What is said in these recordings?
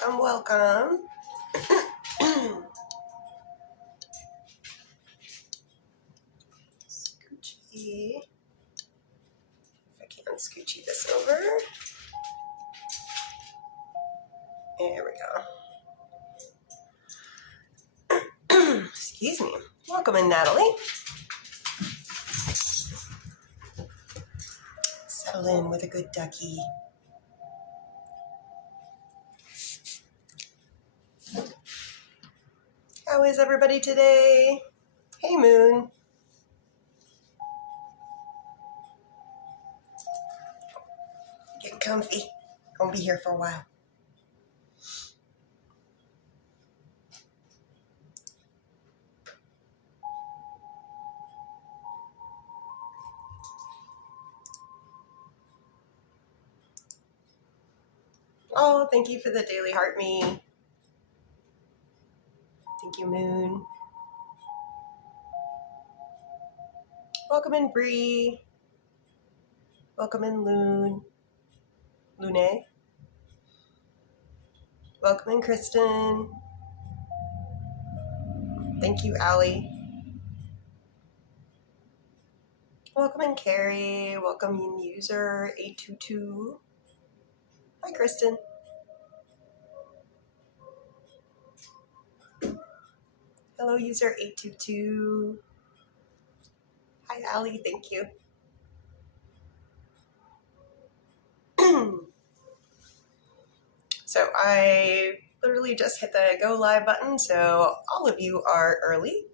Welcome, welcome. Scoochie. If I can scoochie this over. There we go. Excuse me. Welcome in, Natalie. Settle in with a good ducky. How is everybody today? Hey, Moon. Get comfy. Gonna be here for a while. Oh, thank you for the daily heart me. Thank you, Moon. Welcome in, Bree. Welcome in, Lune. Lune. Welcome in, Kristen. Thank you, Allie. Welcome in, Carrie. Welcome in, user 822. Hi, Kristen. Hello, user 822. Hi, Allie. Thank you. So I literally just hit the go live button, so all of you are early.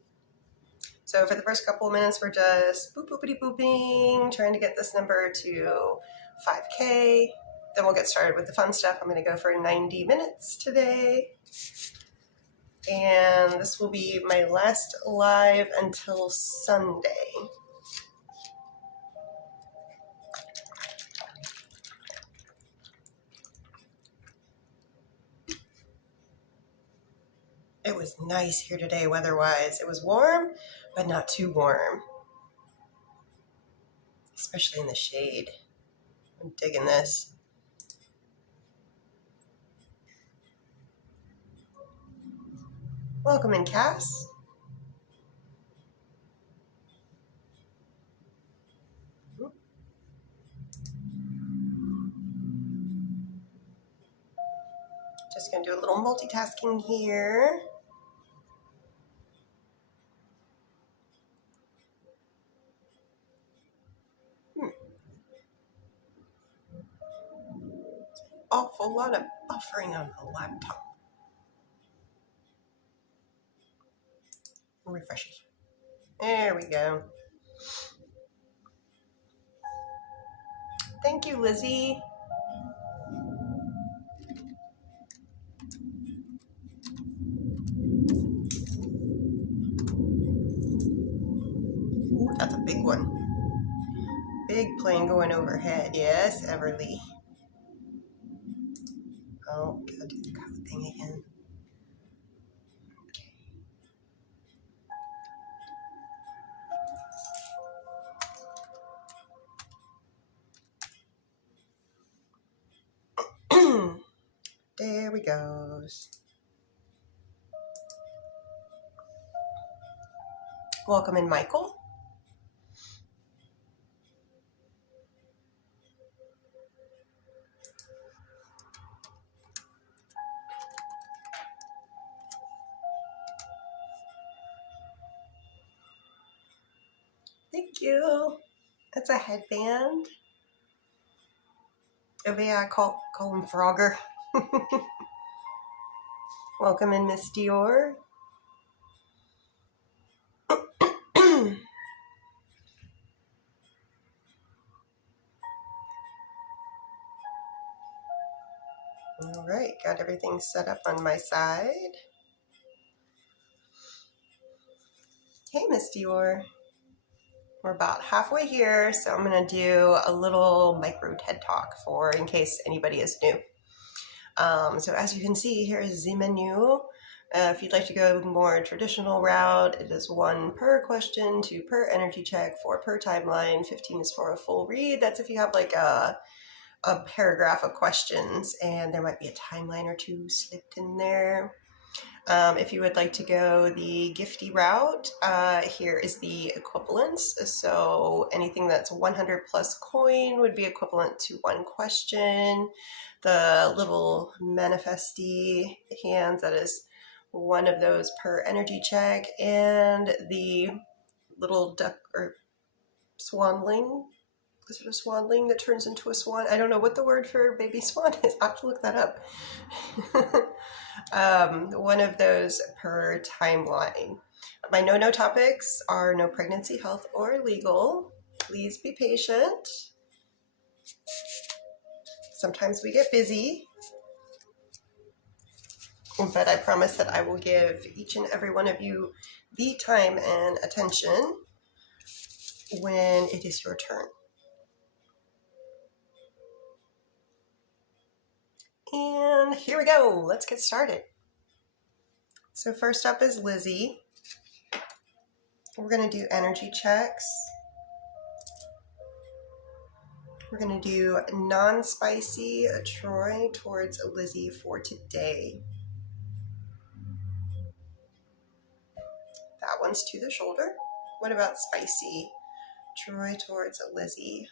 So for the first couple of minutes, we're just boop boopity booping, trying to get this number to 5K. Then we'll get started with the fun stuff. I'm going to go for 90 minutes today. And this will be my last live until Sunday. It was nice here today weather-wise. It was warm, but not too warm. Especially in the shade. I'm digging this. Welcome in, Cass. Just gonna do a little multitasking here. Awful lot of buffering on the laptop. Refresh it. There we go. Thank you, Lizzie. Ooh, that's a big one. Big plane going overhead. Yes, Everly. Oh, gotta do the code thing again. Okay. There we go. Welcome in, Michael. Thank you. That's a headband. Oh yeah, I call him Frogger. Welcome in, Miss Dior. All right, got everything set up on my side. Hey, Miss Dior. We're about halfway here, so I'm going to do a little micro TED Talk for in case anybody is new. So as you can see, here is the menu. If you'd like to go more traditional route, it is 1 per question, 2 per energy check, 4 per timeline, 15 is for a full read. That's if you have like a a paragraph of questions, and there might be a timeline or two slipped in there. If you would like to go the gifty route, here is the equivalence. So anything that's 100 plus coin would be equivalent to 1 question. The little manifesty hands, that is 1 of those per energy check. And the little duck or swanling, is it a swanling that turns into a swan? I don't know what the word for baby swan is. I'll have to look that up. 1 of those per timeline. My no topics are no pregnancy, health, or legal. Please be patient. Sometimes we get busy, but I promise that I will give each and every one of you the time and attention when it is your turn. And here we go. Let's get started. So first up is Lizzie. We're going to do energy checks. We're going to do non-spicy Troy towards Lizzie for today. That one's to the shoulder. What about spicy Troy towards Lizzie?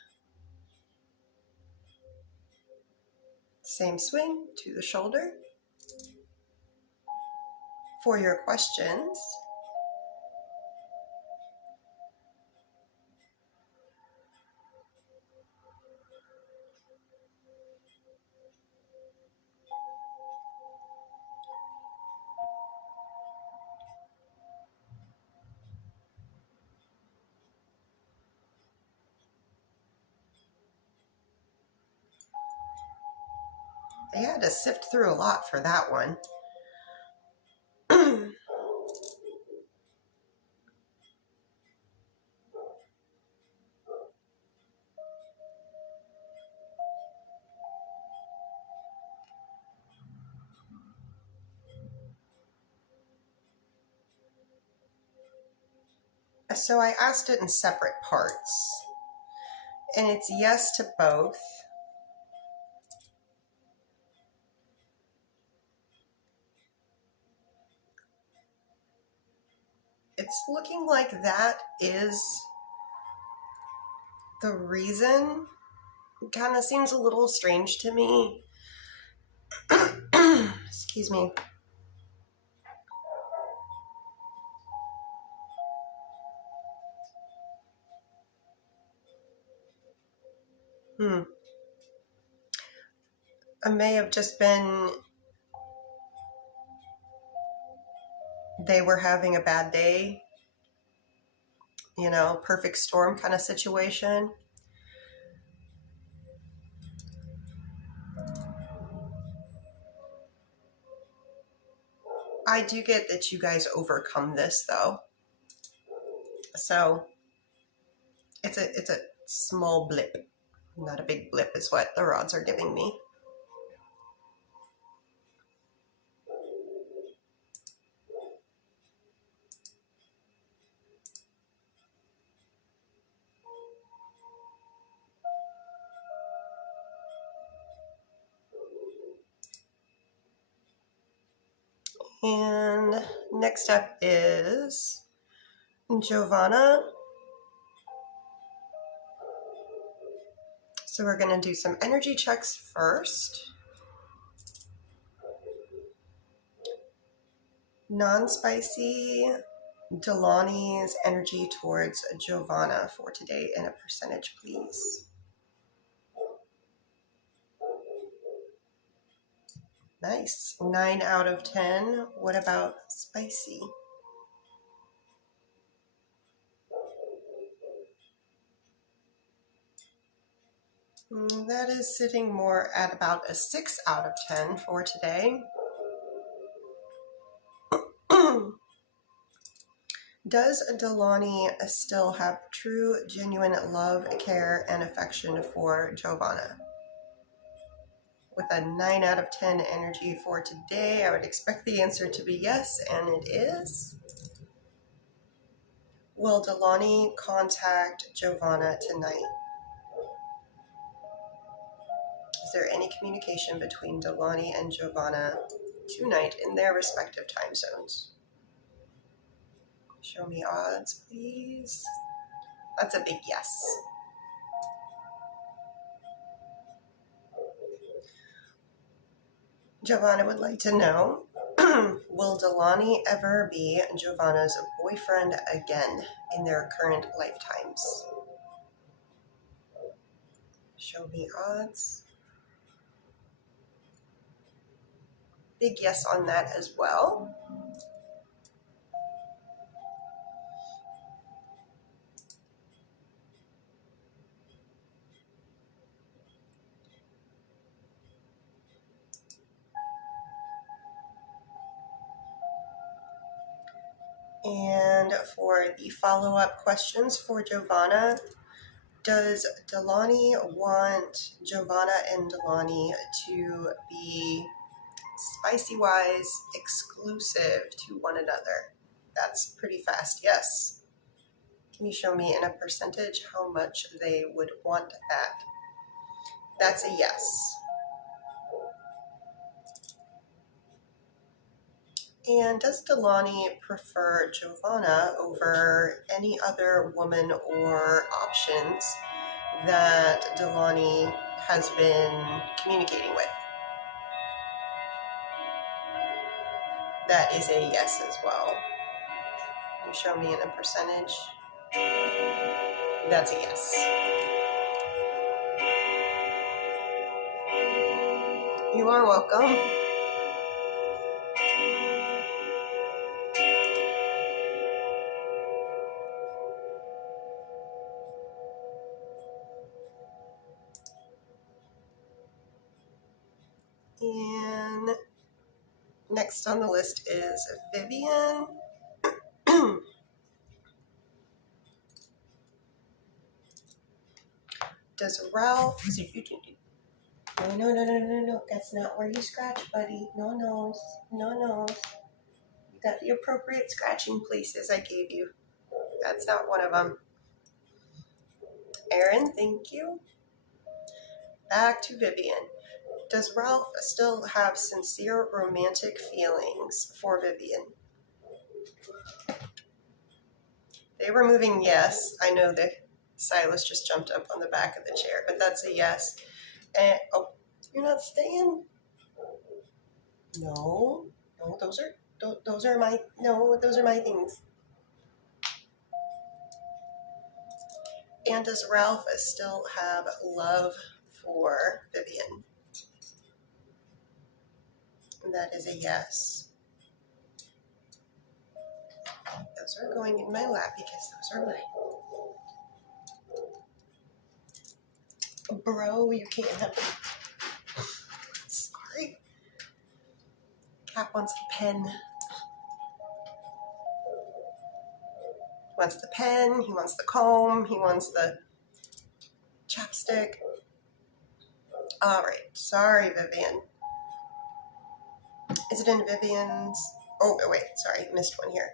Same swing, to the shoulder. For your questions, I had to sift through a lot for that one. So I asked it in separate parts, and it's yes to both. It's looking like that is the reason. It kind of seems a little strange to me. Excuse me. It may have just been they were having a bad day, you know, perfect storm kind of situation. I do get that you guys overcome this though. So it's a small blip, not a big blip is what the rods are giving me. And next up is Giovanna. So we're going to do some energy checks first. Non-spicy Delani's energy towards Giovanna for today in a percentage, please. Nice. 9 out of 10. What about spicy? That is sitting more at about a 6 out of 10 for today. Does Delani still have true, genuine love, care, and affection for Giovanna? With a 9 out of 10 energy for today, I would expect the answer to be yes, and it is. Will Delani contact Giovanna tonight? there any communication between Delani and Giovanna tonight in their respective time zones? Show me odds, please. That's a big yes. Giovanna would like to know, will Delani ever be Giovanna's boyfriend again in their current lifetimes? Show me odds. Big yes on that as well. And for the follow-up questions for Giovanna, does Delani want Giovanna and Delani to be spicy-wise exclusive to one another? That's pretty fast, yes. Can you show me in a percentage how much they would want that? That's a yes. And does Delani prefer Giovanna over any other woman or options that Delani has been communicating with? That is a yes as well. Can you show me in a percentage? That's a yes. You are welcome. And next on the list is Vivian. Does Ralph... No. That's not where you scratch, buddy. No nose. You got the appropriate scratching places I gave you. That's not one of them. Erin, thank you. Back to Vivian. Does Ralph still have sincere romantic feelings for Vivian? They were moving yes. I know that Silas just jumped up on the back of the chair, but that's a yes. And oh, you're not staying? No, those are my things. And does Ralph still have love for Vivian? That is a yes. Those are going in my lap because those are mine. Bro, you can't have them. Sorry. Cat wants the pen. He wants the pen, he wants the comb, he wants the chapstick. All right, sorry, Vivian. Is it in Vivian's? Oh, wait, sorry, missed one here.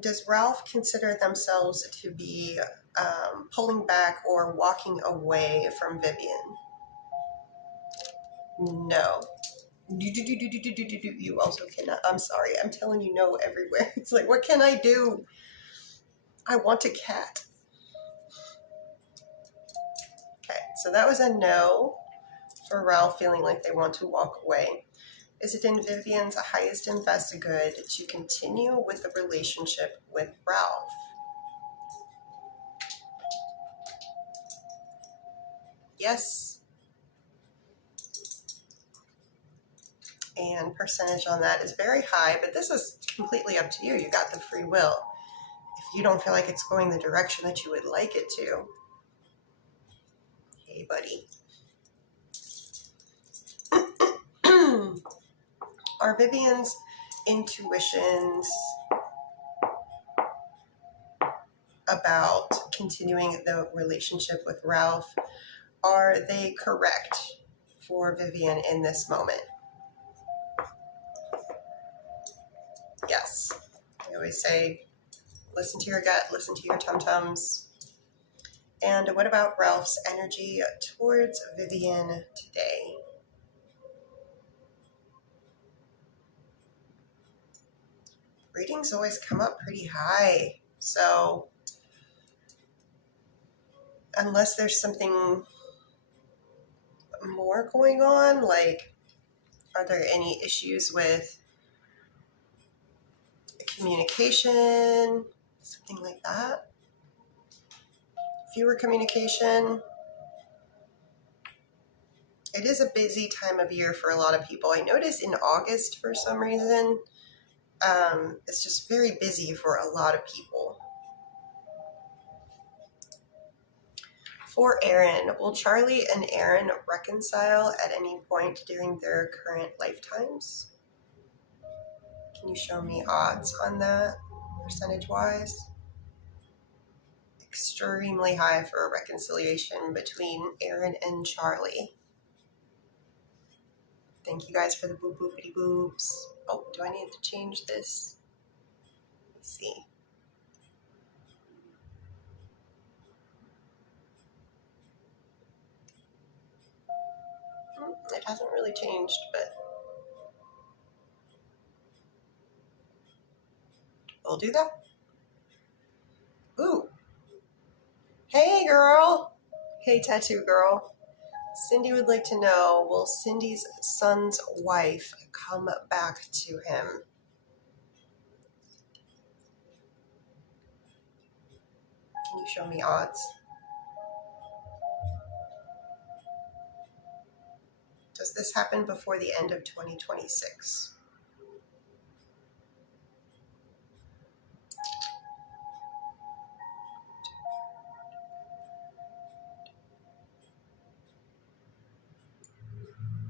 Does Ralph consider themselves to be pulling back or walking away from Vivian? No. You also cannot. I'm sorry. I'm telling you no everywhere. It's like, what can I do? I want a cat. Okay, so that was a no for Ralph feeling like they want to walk away. Is it in Vivian's highest and best good to continue with the relationship with Ralph? Yes. And percentage on that is very high, but this is completely up to you. You got the free will. If you don't feel like it's going the direction that you would like it to, hey, buddy. Are Vivian's intuitions about continuing the relationship with Ralph, are they correct for Vivian in this moment? Yes. I always say, listen to your gut, listen to your tum-tums. And what about Ralph's energy towards Vivian today? Readings always come up pretty high. So unless there's something more going on, like, are there any issues with communication, something like that? Fewer communication. It is a busy time of year for a lot of people. I notice in August, for some reason, it's just very busy for a lot of people. For Aaron, will Charlie and Aaron reconcile at any point during their current lifetimes? Can you show me odds on that, percentage-wise? Extremely high for a reconciliation between Aaron and Charlie. Thank you guys for the boop boopity boobs. Oh, do I need to change this? Let's see. It hasn't really changed, but we'll do that. Ooh. Hey, girl. Hey, tattoo girl. Cindy would like to know, will Cindy's son's wife come back to him? Can you show me odds? Does this happen before the end of 2026?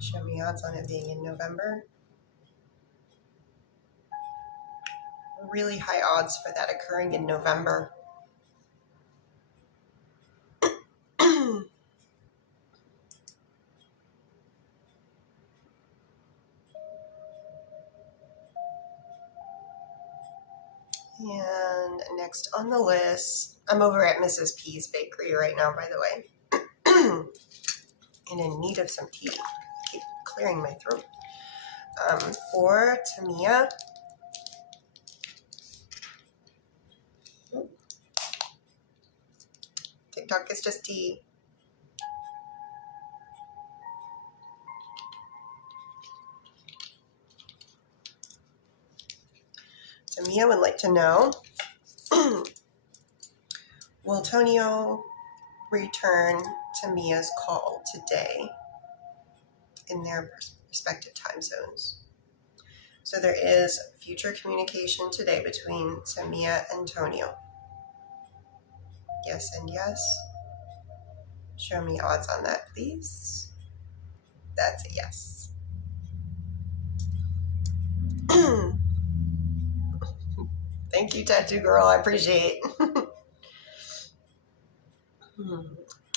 Show me odds on it being in November. Really high odds for that occurring in November. And next on the list, I'm over at Mrs. P's Bakery right now, by the way. And in need of some tea. I keep clearing my throat. For Tamia. TikTok is just tea. Tamia would like to know, will Tonio return Tamia's call today in their respective time zones? So there is future communication today between Tamia and Tonio. Yes and yes. Show me odds on that, please. That's a yes. Thank you, tattoo girl. I appreciate it.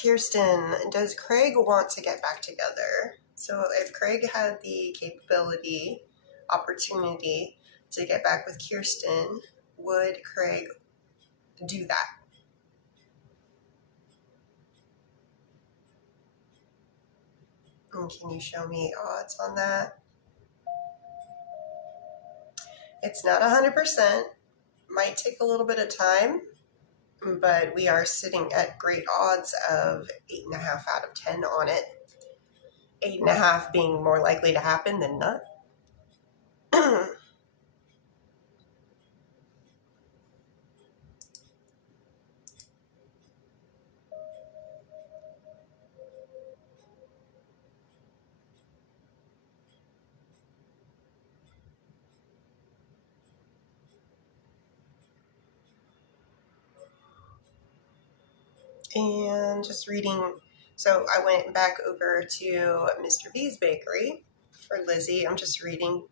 Kirsten, does Craig want to get back together? So if Craig had the capability, opportunity to get back with Kirsten, would Craig do that? And can you show me odds on that? It's not 100%. Might take a little bit of time, but we are sitting at great odds of 8.5 out of 10 on it. 8.5 being more likely to happen than not. And just reading, so I went back over to Mr. V's Bakery for Lizzie. I'm just reading.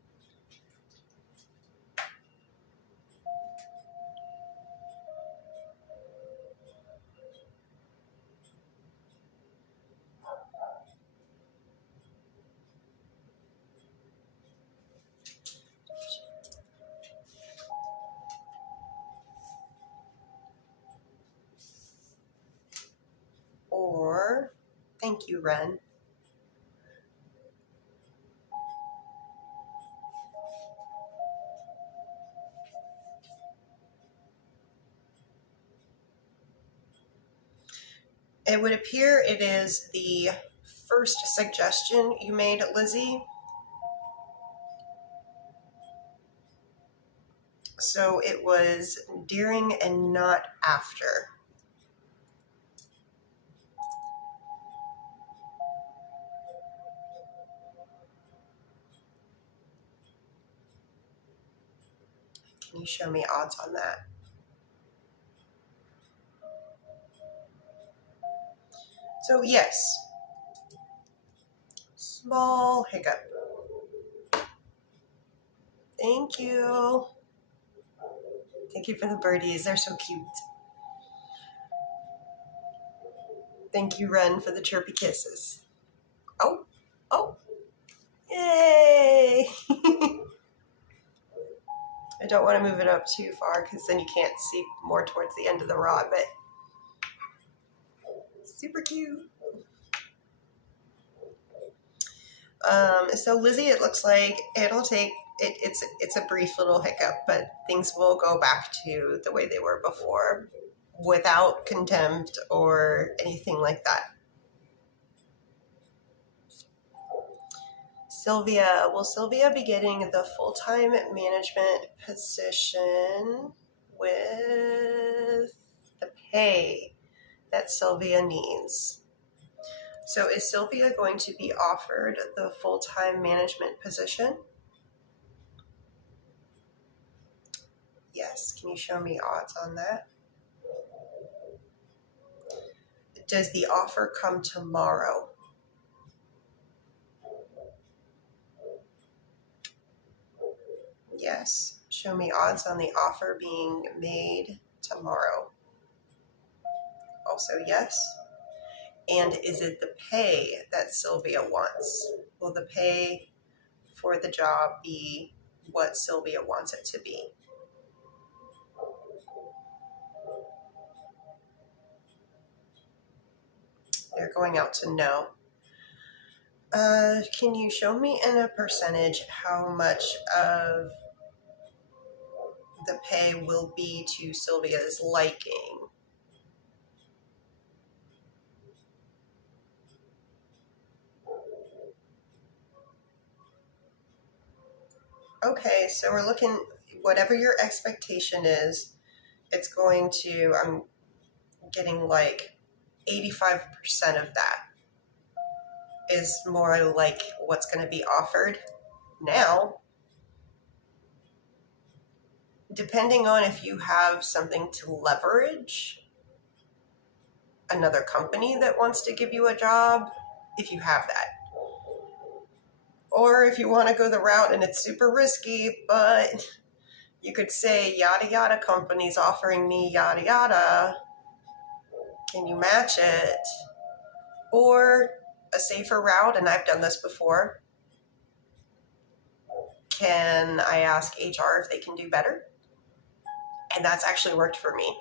Thank you, Ren. It would appear it is the first suggestion you made, Lizzie. So it was during and not after. Can you show me odds on that? So yes, small hiccup. Thank you. Thank you for the birdies. They're so cute. Thank you, Ren, for the chirpy kisses. Oh, oh, yay! I don't want to move it up too far because then you can't see more towards the end of the rod, but super cute. So Lizzie, it looks like it'll take, it's a brief little hiccup, but things will go back to the way they were before without contempt or anything like that. Sylvia, will Sylvia be getting the full-time management position with the pay that Sylvia needs? So is Sylvia going to be offered the full-time management position? Yes. Can you show me odds on that? Does the offer come tomorrow? Yes. Show me odds on the offer being made tomorrow. Also yes. And is it the pay that Sylvia wants? Will the pay for the job be what Sylvia wants it to be? They're going out to know. Can you show me in a percentage how much of the pay will be to Sylvia's liking? Okay, so we're looking, whatever your expectation is, it's going to, I'm getting like 85% of that is more like what's going to be offered now. Depending on if you have something to leverage, another company that wants to give you a job, if you have that. Or if you want to go the route and it's super risky, but you could say yada yada company's offering me yada yada. Can you match it? Or a safer route, and I've done this before. Can I ask HR if they can do better? And that's actually worked for me.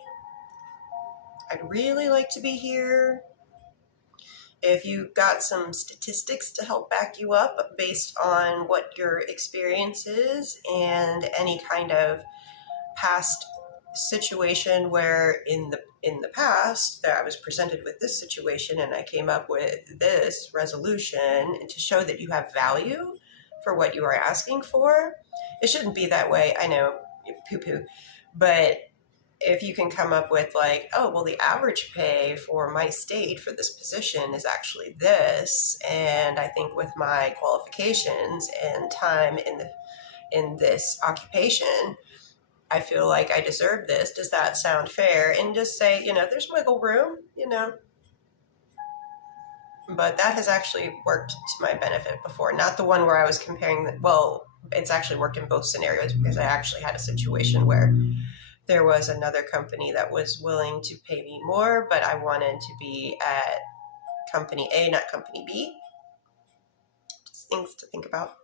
I'd really like to be here. If you've got some statistics to help back you up based on what your experience is and any kind of past situation where in the past that I was presented with this situation and I came up with this resolution, and to show that you have value for what you are asking for. It shouldn't be that way, I know, poo-poo, but if you can come up with like, oh, well, the average pay for my state for this position is actually this, and I think with my qualifications and time in this occupation, I feel like I deserve this. Does that sound fair? And just say, there's wiggle room, But that has actually worked to my benefit before. Not the one where I was comparing, well, it's actually worked in both scenarios because I actually had a situation where there was another company that was willing to pay me more, but I wanted to be at company A, not company B. Just things to think about.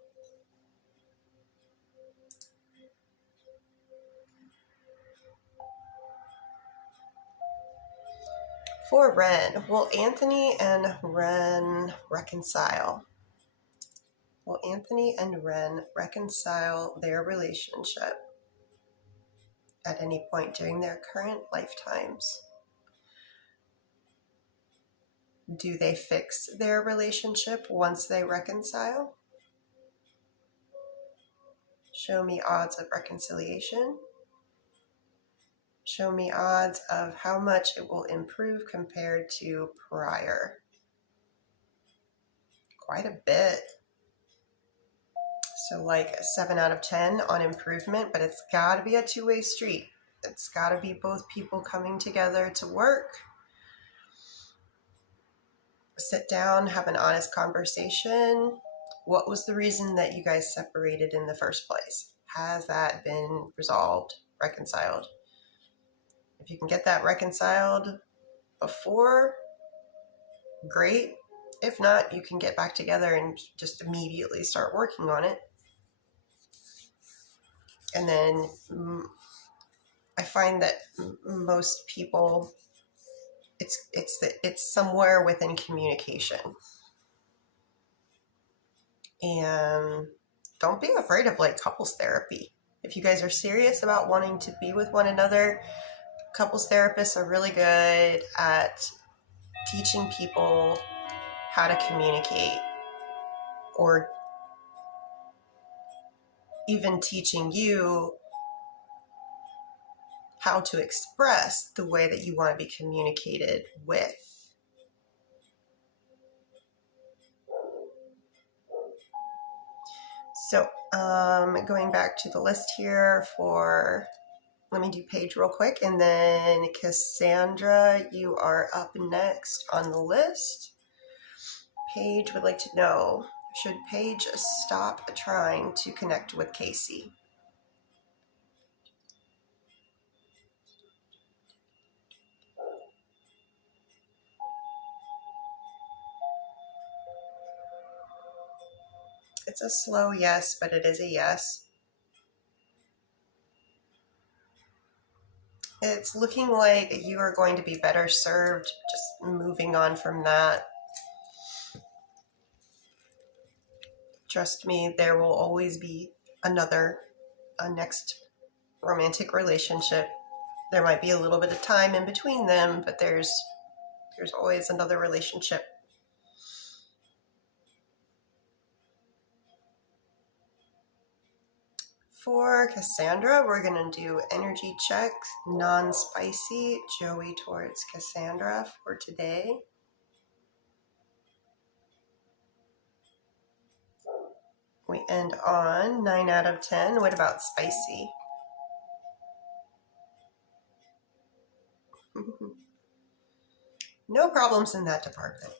For Ren, will Anthony and Ren reconcile? Will Anthony and Ren reconcile their relationship at any point during their current lifetimes? Do they fix their relationship once they reconcile? Show me odds of reconciliation. Show me odds of how much it will improve compared to prior. Quite a bit. So like a 7 out of 10 on improvement, but it's got to be a two-way street. It's got to be both people coming together to work. Sit down, have an honest conversation. What was the reason that you guys separated in the first place? Has that been resolved, reconciled? If you can get that reconciled before, great. If not, you can get back together and just immediately start working on it. And then I find that most people, it's somewhere within communication. And don't be afraid of like couples therapy. If you guys are serious about wanting to be with one another, couples therapists are really good at teaching people how to communicate, or even teaching you how to express the way that you want to be communicated with. So going back to the list here for, let me do Paige real quick, and then Cassandra, you are up next on the list. Paige would like to know, should Paige stop trying to connect with Casey? It's a slow yes, but it is a yes. It's looking like you are going to be better served just moving on from that. Trust me, there will always be a next romantic relationship. There might be a little bit of time in between them, but there's always another relationship. For Cassandra, we're going to do energy check, non-spicy, Joey towards Cassandra for today. We end on 9 out of 10. What about spicy? No problems in that department.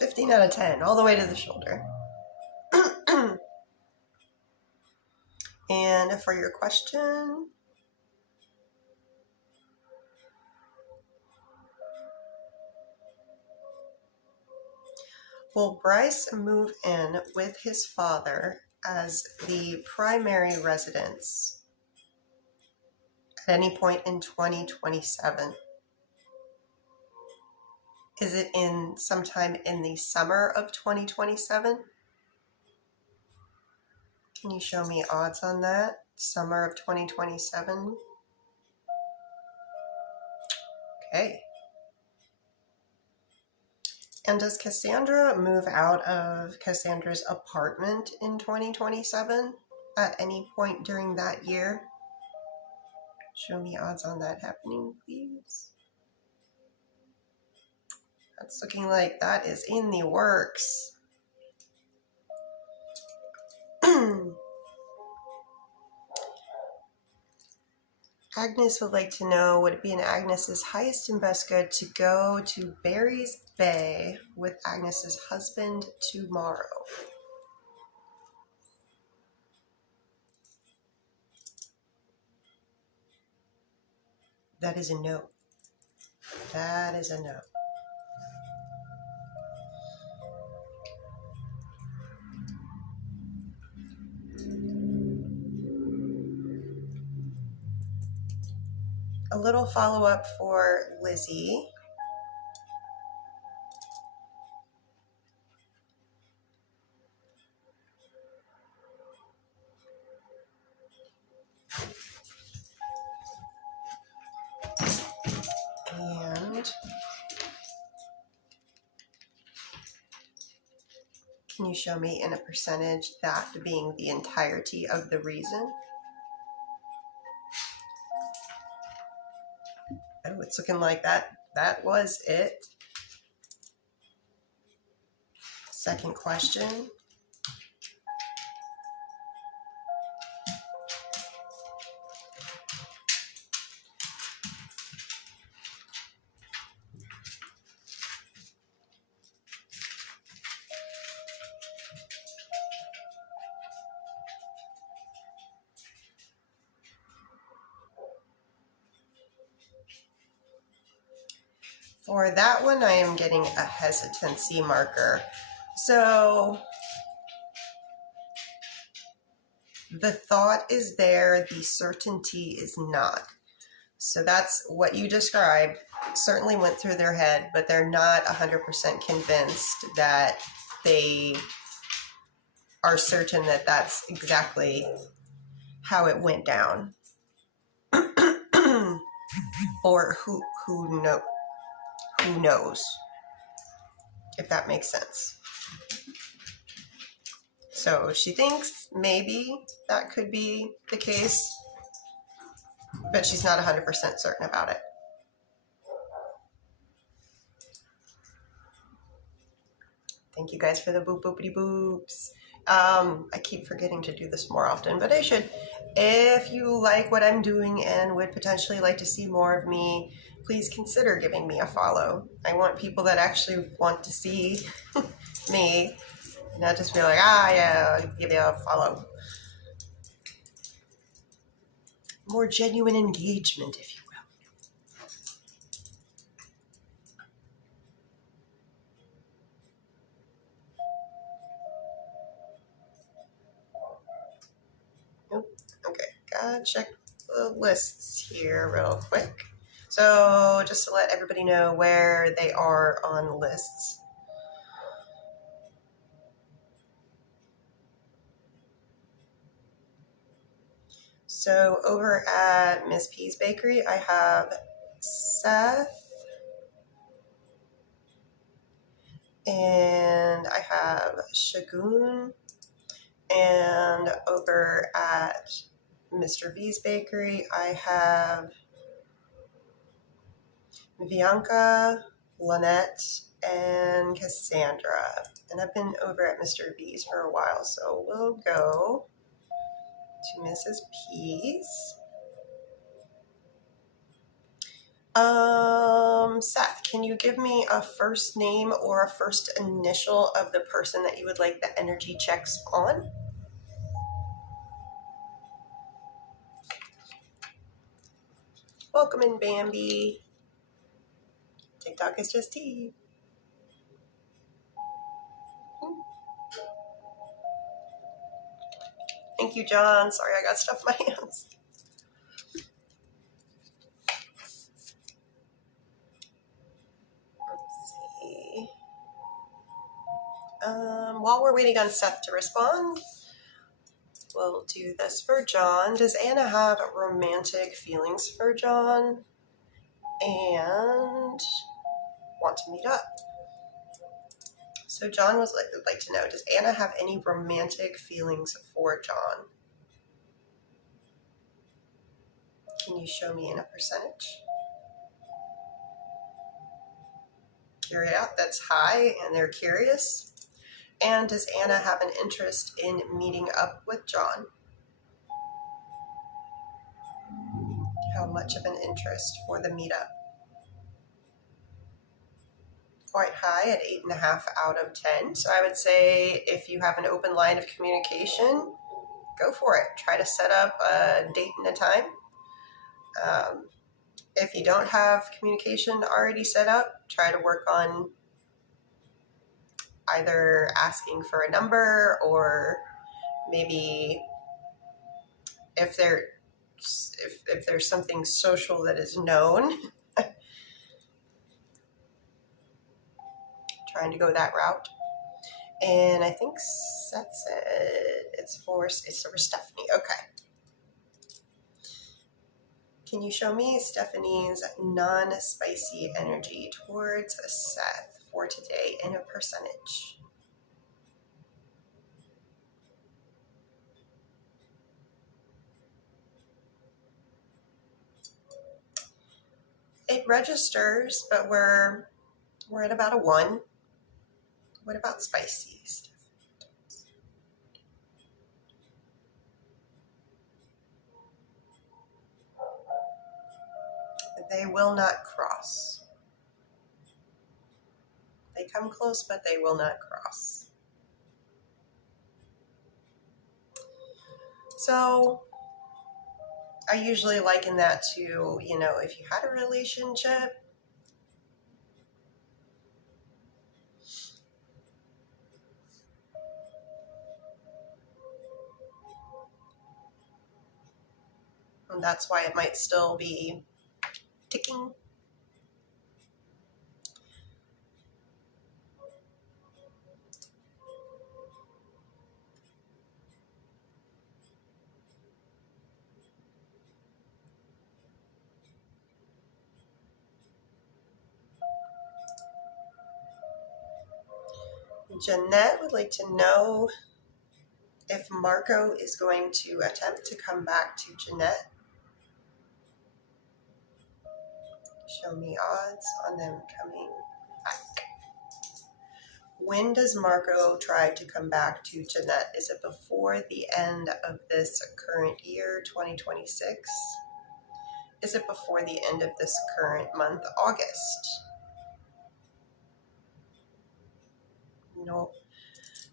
15 out of 10, all the way to the shoulder. And for your question, will Bryce move in with his father as the primary residence at any point in 2027? Is it in sometime in the summer of 2027? Can you show me odds on that? Summer of 2027? Okay. And does Cassandra move out of Cassandra's apartment in 2027 at any point during that year? Show me odds on that happening, please. That's looking like that is in the works. Agnes would like to know, would it be in Agnes's highest and best good to go to Barry's Bay with Agnes's husband tomorrow? That is a no. That is a no. a little follow-up for Lizzie. And can you show me in a percentage that being the entirety of the reason? Oh, it's looking like that was it. Second question. For that one, I am getting a hesitancy marker. So the thought is there, the certainty is not. So that's what you described, certainly went through their head, but they're not 100% convinced that they are certain that that's exactly how it went down. Or who knows, if that makes sense. So she thinks maybe that could be the case, but she's not 100% certain about it. Thank you guys for the boop boopity boops. I keep forgetting to do this more often, but I should. If you like what I'm doing and would potentially like to see more of me, please consider giving me a follow. I want people that actually want to see me, not just be like, yeah, I'll give you a follow. More genuine engagement, if you will. Nope. Okay, gotta check the lists here real quick. So just to let everybody know where they are on lists. So over at Miss P's Bakery, I have Seth, and I have Shagun, and over at Mr. V's Bakery, I have Bianca, Lynette, and Cassandra. And I've been over at Mr. V's for a while, so we'll go to Mrs. P's. Seth, can you give me a first name or a first initial of the person that you would like the energy checks on? Welcome in, Bambi. TikTok is just tea. Thank you, John. Sorry, I got stuff in my hands. Let's see. While we're waiting on Seth to respond, we'll do this for John. Does Anna have romantic feelings for John and want to meet up? So John would like to know, does Anna have any romantic feelings for John? Can you show me in a percentage? Carry it out, that's high, and they're curious. And does Anna have an interest in meeting up with John? How much of an interest for the meetup? Quite high at 8.5 out of 10. So I would say if you have an open line of communication, go for it. Try to set up a date and a time. If you don't have communication already set up, try to work on either asking for a number, or maybe if they're if there's something social that is known, trying to go that route. And I think that's it. It's for Stephanie. Okay. Can you show me Stephanie's non-spicy energy towards Seth for today in a percentage? It registers, but we're at about a 1. What about spicy? They will not cross. They come close, but they will not cross. So I usually liken that to, if you had a relationship, and that's why it might still be ticking. Jeanette would like to know if Marco is going to attempt to come back to Jeanette. Show me odds on them coming back. When does Marco try to come back to Jeanette? Is it before the end of this current year, 2026? Is it before the end of this current month, August? No.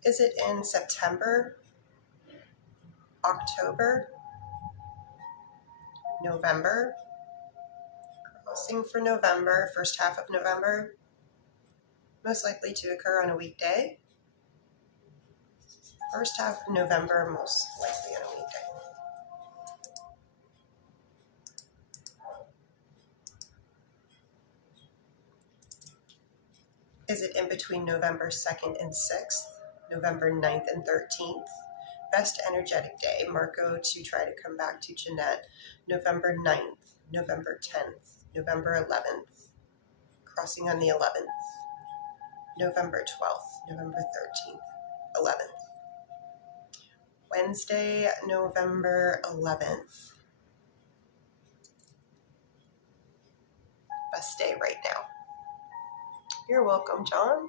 Is it in September, October, November? Crossing for November, first half of November. Most likely to occur on a weekday. First half of November, most likely on a weekday. Is it in between November 2nd and 6th, November 9th and 13th? Best energetic day, Marco to try to come back to Jeanette, November 9th, November 10th, November 11th, crossing on the 11th, November 12th, November 13th, 11th. Wednesday, November 11th. Best day right now. You're welcome, John.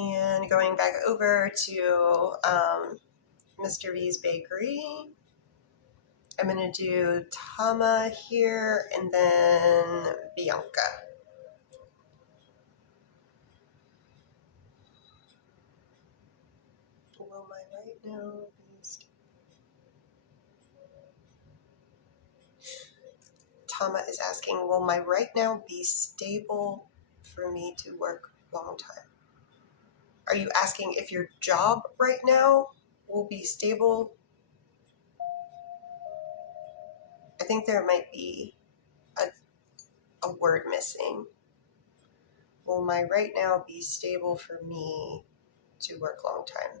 And going back over to Mr. V's Bakery, I'm going to do Tama here and then Bianca. Will my right now be stable? Tama is asking, will my right now be stable for me to work long time? Are you asking if your job right now will be stable? I think there might be a word missing. Will my right now be stable for me to work long time?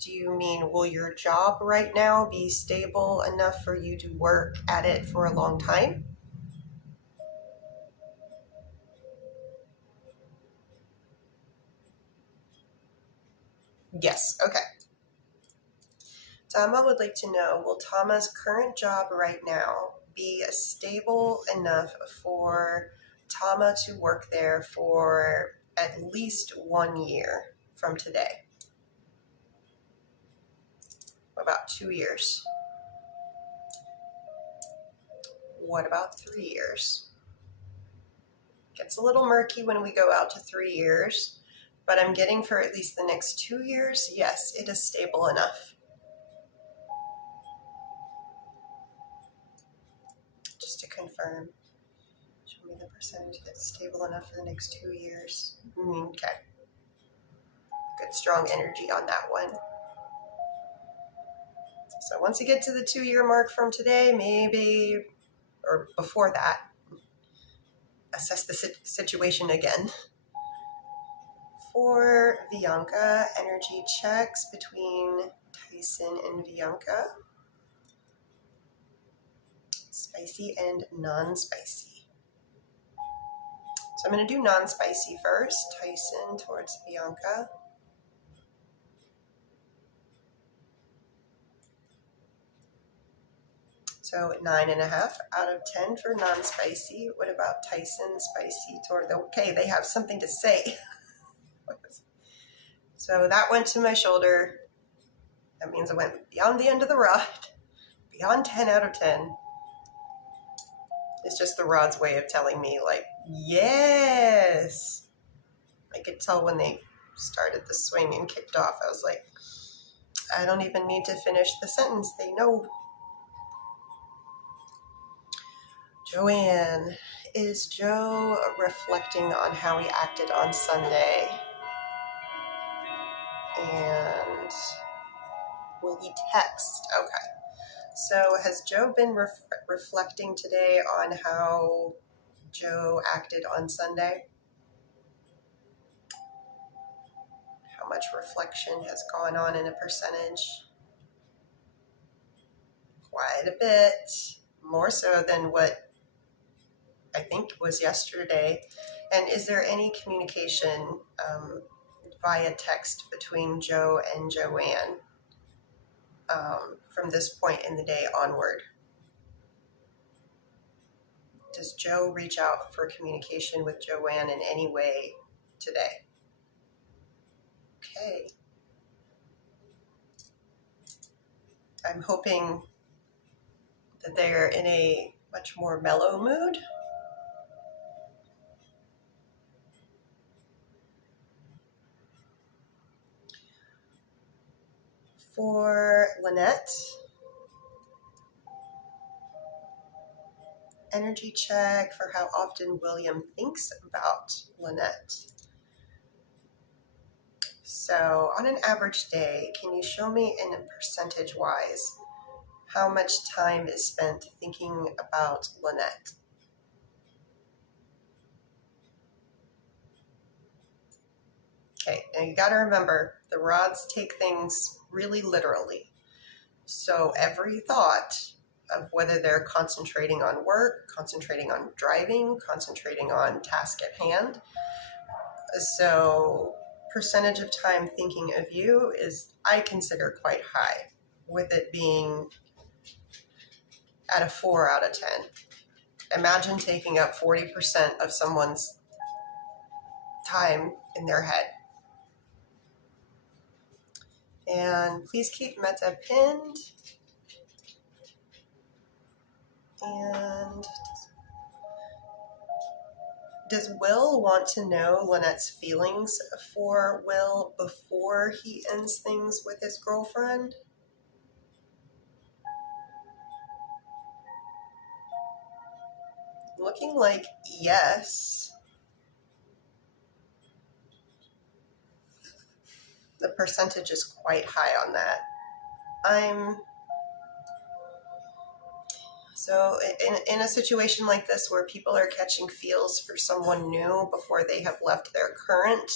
Do you mean, will your job right now be stable enough for you to work at it for a long time? Yes, okay. Tama would like to know, will Tama's current job right now be stable enough for Tama to work there for at least 1 year from today? About 2 years. What about 3 years? Gets a little murky when we go out to 3 years, but I'm getting for at least the next 2 years, yes, it is stable enough. Just to confirm, show me the percentage that's stable enough for the next 2 years. Okay. Good strong energy on that one. So once you get to the 2-year mark from today, maybe, or before that, assess the situation again. For Bianca, energy checks between Tyson and Bianca. Spicy and non-spicy. So I'm going to do non-spicy first. Tyson towards Bianca. So 9.5 out of 10 for non-spicy. What about Tyson spicy toward the, okay, they have something to say. So that went to my shoulder. That means I went beyond the end of the rod, beyond 10 out of 10. It's just the rod's way of telling me, like, yes. I could tell when they started the swing and kicked off. I was like, I don't even need to finish the sentence. They know. Joanne, is Joe reflecting on how he acted on Sunday? And will he text? Okay. So has Joe been reflecting today on how Joe acted on Sunday? How much reflection has gone on in a percentage? Quite a bit. More so than what I think was yesterday. And is there any communication via text between Joe and Joanne from this point in the day onward? Does Joe reach out for communication with Joanne in any way today? Okay. I'm hoping that they're in a much more mellow mood. For Lynette, energy check for how often William thinks about Lynette. So on an average day, can you show me in percentage-wise how much time is spent thinking about Lynette? Okay, now you got to remember, the rods take things really literally. So every thought of whether they're concentrating on work, concentrating on driving, concentrating on task at hand. So percentage of time thinking of you is, I consider, quite high, with it being at a 4 out of 10. Imagine taking up 40% of someone's time in their head. And please keep Meta pinned. And does Will want to know Lynette's feelings for Will before he ends things with his girlfriend? Looking like yes. The percentage is quite high on that. So in a situation like this where people are catching feels for someone new before they have left their current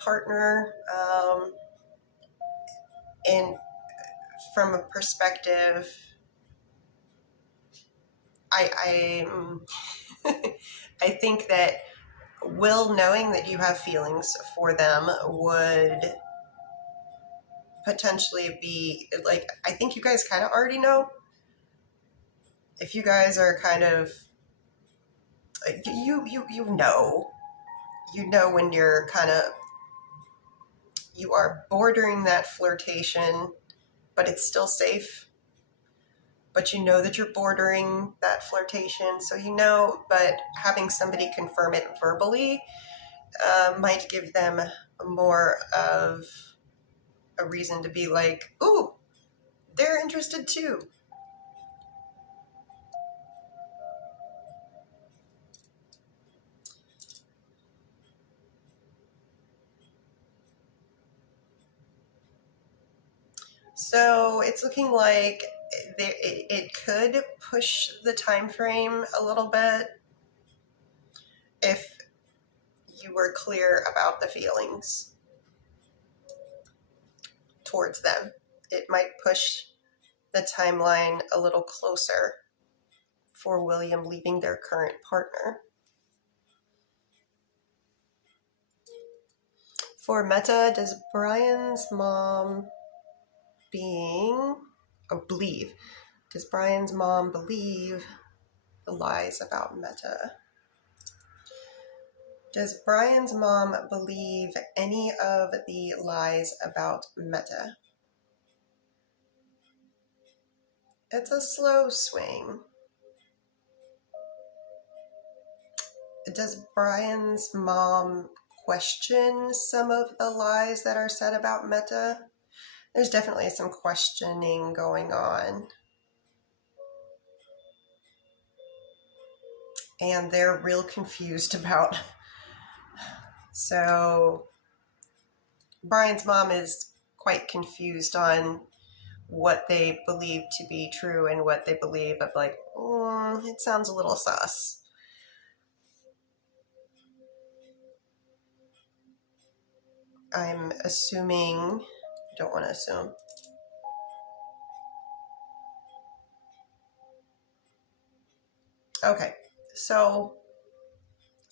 partner, and from a perspective, I think that Will knowing that you have feelings for them would potentially be like, I think you guys kind of already know. If you guys are kind of, you know when you're kind of, you are bordering that flirtation, but it's still safe. but you know that you're bordering that flirtation, so you know, but having somebody confirm it verbally might give them more of a reason to be like, ooh, they're interested too. So it's looking like it could push the time frame a little bit if you were clear about the feelings towards them. It might push the timeline a little closer for William leaving their current partner. For Meta, does Brian's mom believe? Does Brian's mom believe the lies about Meta? Does Brian's mom believe any of the lies about Meta? It's a slow swing. Does Brian's mom question some of the lies that are said about Meta? There's definitely some questioning going on. And they're real confused about. So Brian's mom is quite confused on what they believe to be true and what they believe of like, it sounds a little sus. I'm assuming, don't want to assume. Okay, so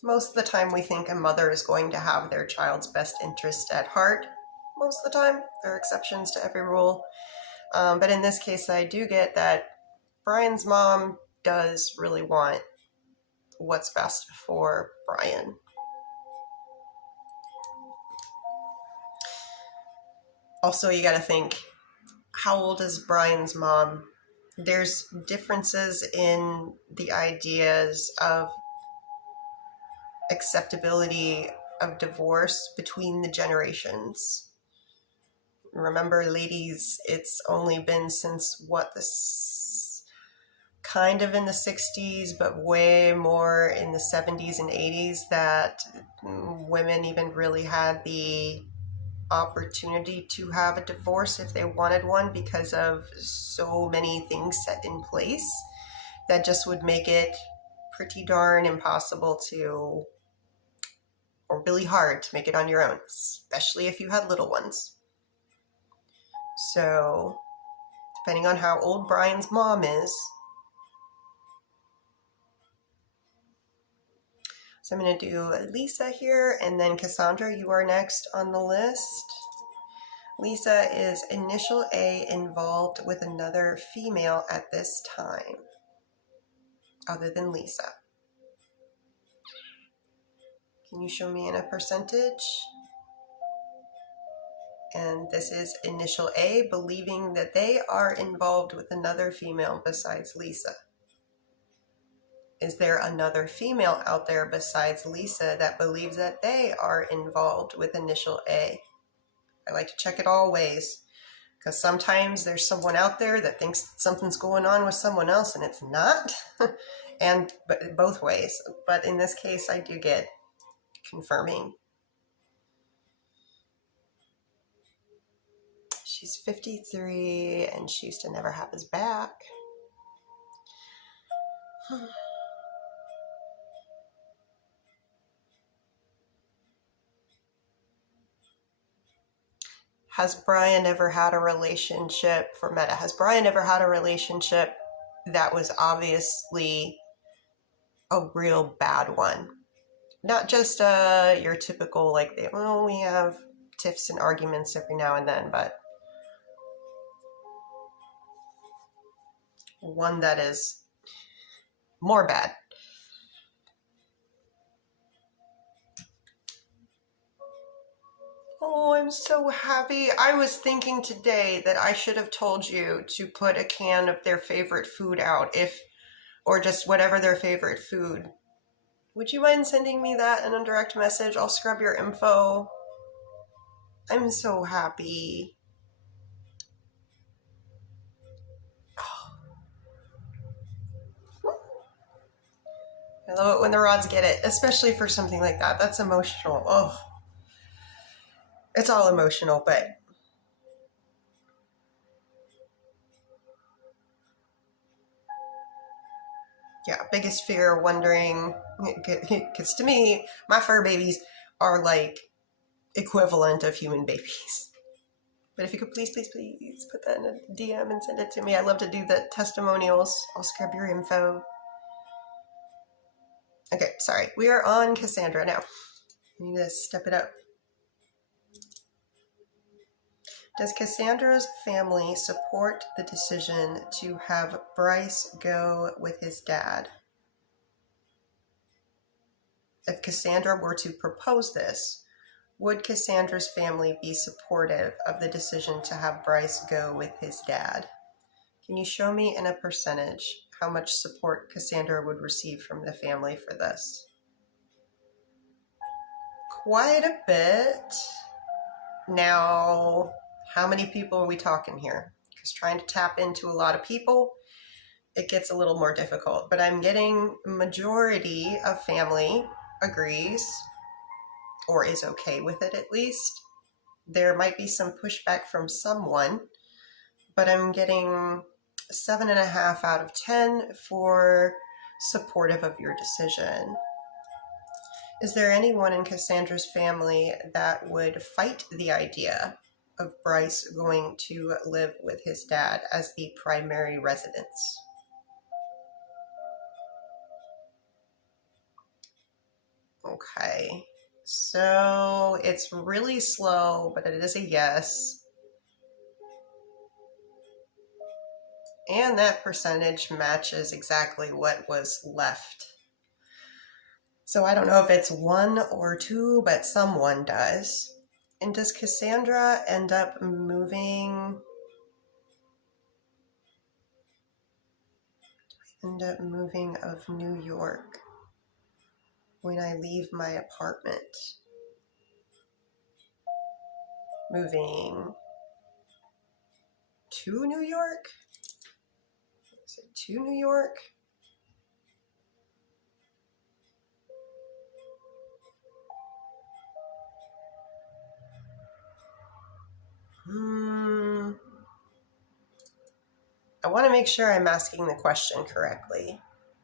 most of the time we think a mother is going to have their child's best interest at heart. Most of the time. There are exceptions to every rule. But in this case, I do get that Brian's mom does really want what's best for Brian. Also, you got to think, how old is Brian's mom? There's differences in the ideas of acceptability of divorce between the generations. Remember, ladies, it's only been since this kind of in the 60s, but way more in the 70s and 80s that women even really had the opportunity to have a divorce if they wanted one, because of so many things set in place that just would make it pretty darn impossible to, or really hard to make it on your own, especially if you had little ones. So depending on how old Brian's mom is. So I'm going to do Lisa here, and then Cassandra, you are next on the list. Lisa, is initial A involved with another female at this time, other than Lisa? Can you show me in a percentage? And this is initial A believing that they are involved with another female besides Lisa. Is there another female out there besides Lisa that believes that they are involved with initial A? I like to check it all ways, because sometimes there's someone out there that thinks that something's going on with someone else and it's not, and but both ways. But in this case, I do get confirming. She's 53 and she used to never have his back. Has Brian ever had a relationship, for Meta, has Brian ever had a relationship that was obviously a real bad one? Not just your typical, like, we have tiffs and arguments every now and then, but one that is more bad. Oh, I'm I'm so happy. I was thinking today that I should have told you to put a can of their favorite food out, or just whatever their favorite food. Would you mind sending me that in a direct message? I'll scrub your info. I'm so happy. I love it when the rods get it, especially for something like that. That's emotional. Oh, it's all emotional, but yeah, biggest fear, wondering, because to me, my fur babies are like equivalent of human babies. But if you could please, please, please put that in a DM and send it to me. I love to do the testimonials. I'll scrub your info. Okay, sorry. We are on Cassandra now. We need to step it up. Does Cassandra's family support the decision to have Bryce go with his dad? If Cassandra were to propose this, would Cassandra's family be supportive of the decision to have Bryce go with his dad? Can you show me in a percentage how much support Cassandra would receive from the family for this? Quite a bit. Now, how many people are we talking here? Because trying to tap into a lot of people, it gets a little more difficult. But I'm getting majority of family agrees or is okay with it at least. There might be some pushback from someone, but I'm getting 7.5 out of 10 for supportive of your decision. Is there anyone in Cassandra's family that would fight the idea of Bryce going to live with his dad as the primary residence? Okay, so it's really slow, but it is a yes. And that percentage matches exactly what was left. So I don't know if it's 1 or 2, but someone does. And does Cassandra end up moving of New York when I leave my apartment? Moving to New York? Is it to New York? I want to make sure I'm asking the question correctly.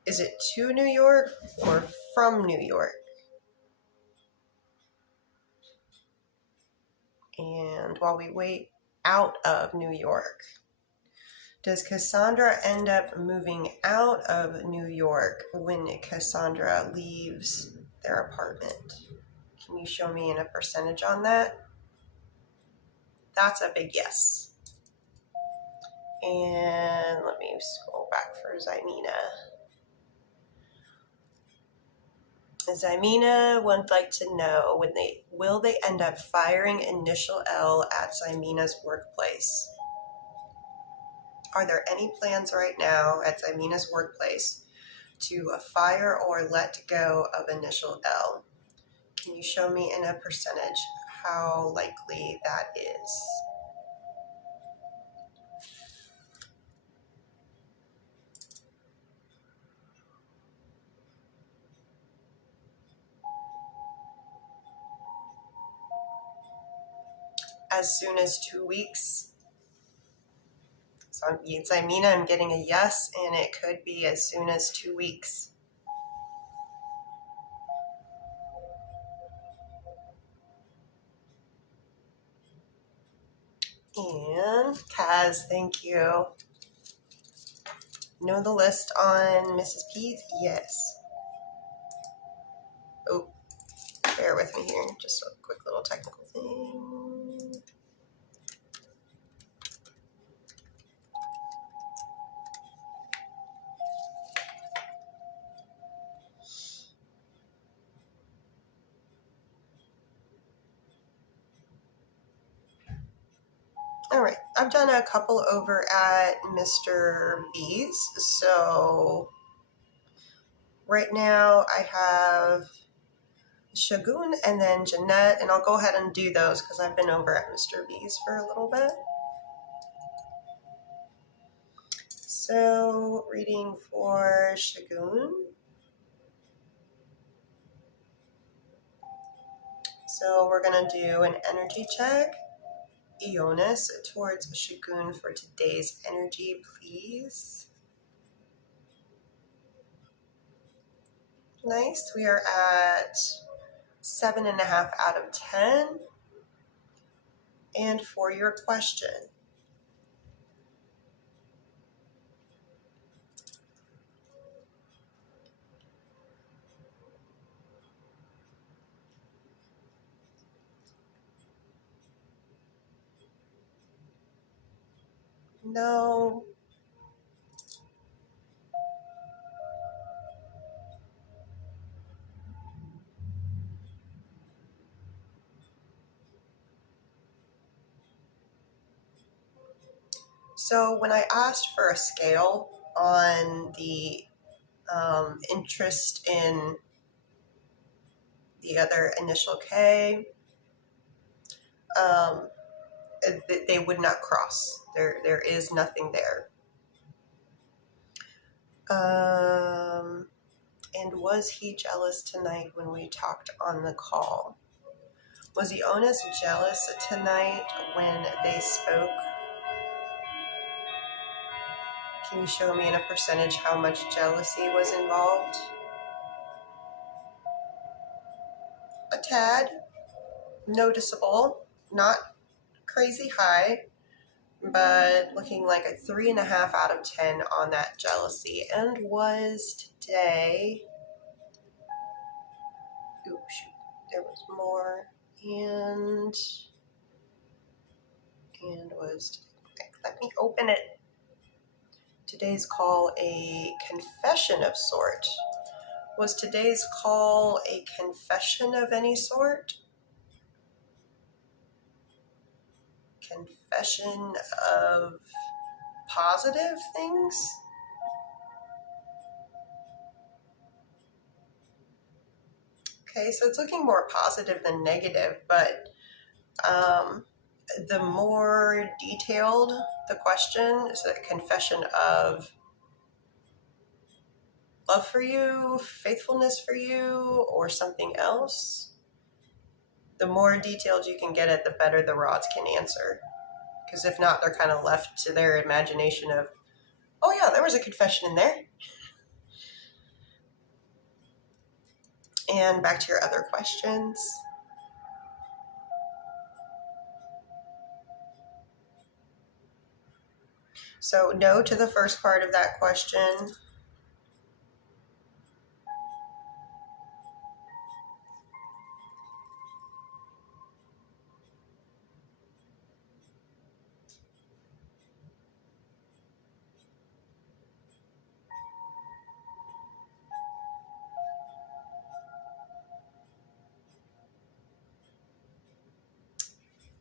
Is it to New York or from New York? And while we wait, out of New York. Does Cassandra end up moving out of New York when Cassandra leaves their apartment? Can you show me in a percentage on that? That's a big yes. And let me scroll back for Zymina. Zymina would like to know will they end up firing Initial L at Zymina's workplace? Are there any plans right now at Zymina's workplace to fire or let go of Initial L? Can you show me in a percentage how likely that is? As soon as 2 weeks. So Zymina, I'm getting a yes, and it could be as soon as 2 weeks. And Kaz, thank you. Know the list on Mrs. P's? Yes. Oh, bear with me here. Just a quick little technical thing. I've done a couple over at Mr. B's. So right now I have Shagun and then Jeanette, and I'll go ahead and do those because I've been over at Mr. B's for a little bit. So reading for Shagun. So we're going to do an energy check. Ionis towards Shagun for today's energy, please. Nice. We are at 7.5 out of 10. And for your question. No. So when I asked for a scale on the interest in the other initial K, they would not cross. There is nothing there. And was he jealous tonight when we talked on the call? Was Ionis jealous tonight when they spoke? Can you show me in a percentage how much jealousy was involved? A tad. Noticeable. Not crazy high, but looking like a 3.5 out of 10 on that jealousy. And was today... Ooh, shoot. There was more. And was... Let me open it. Today's call a confession of sort. Was today's call a confession of any sort? Confession of positive things? Okay, so it's looking more positive than negative, but the more detailed the question, is a confession of love for you, faithfulness for you, or something else, the more detailed you can get it, the better the rods can answer. Because if not, they're kind of left to their imagination of, oh yeah, there was a confession in there. And back to your other questions. So no to the first part of that question.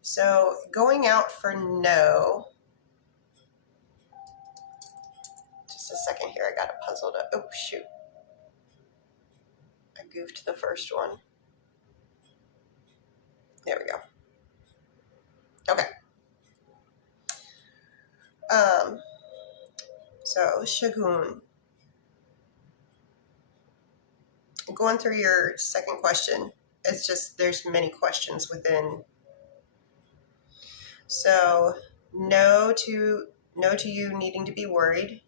So going out for no. Just a second here, I got it puzzled up. Oh, shoot. I goofed the first one. There we go. Okay. So Shagun. Going through your second question, it's just there's many questions within. So no to you needing to be worried.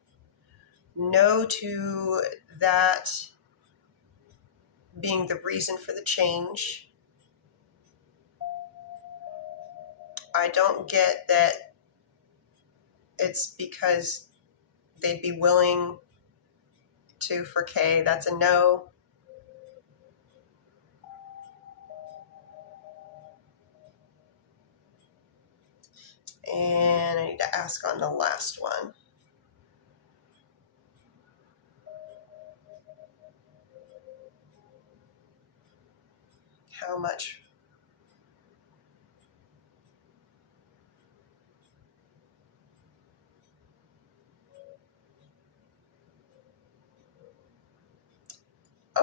No to that being the reason for the change. I don't get that it's because they'd be willing to for K. That's a no. And I need to ask on the last one. How much?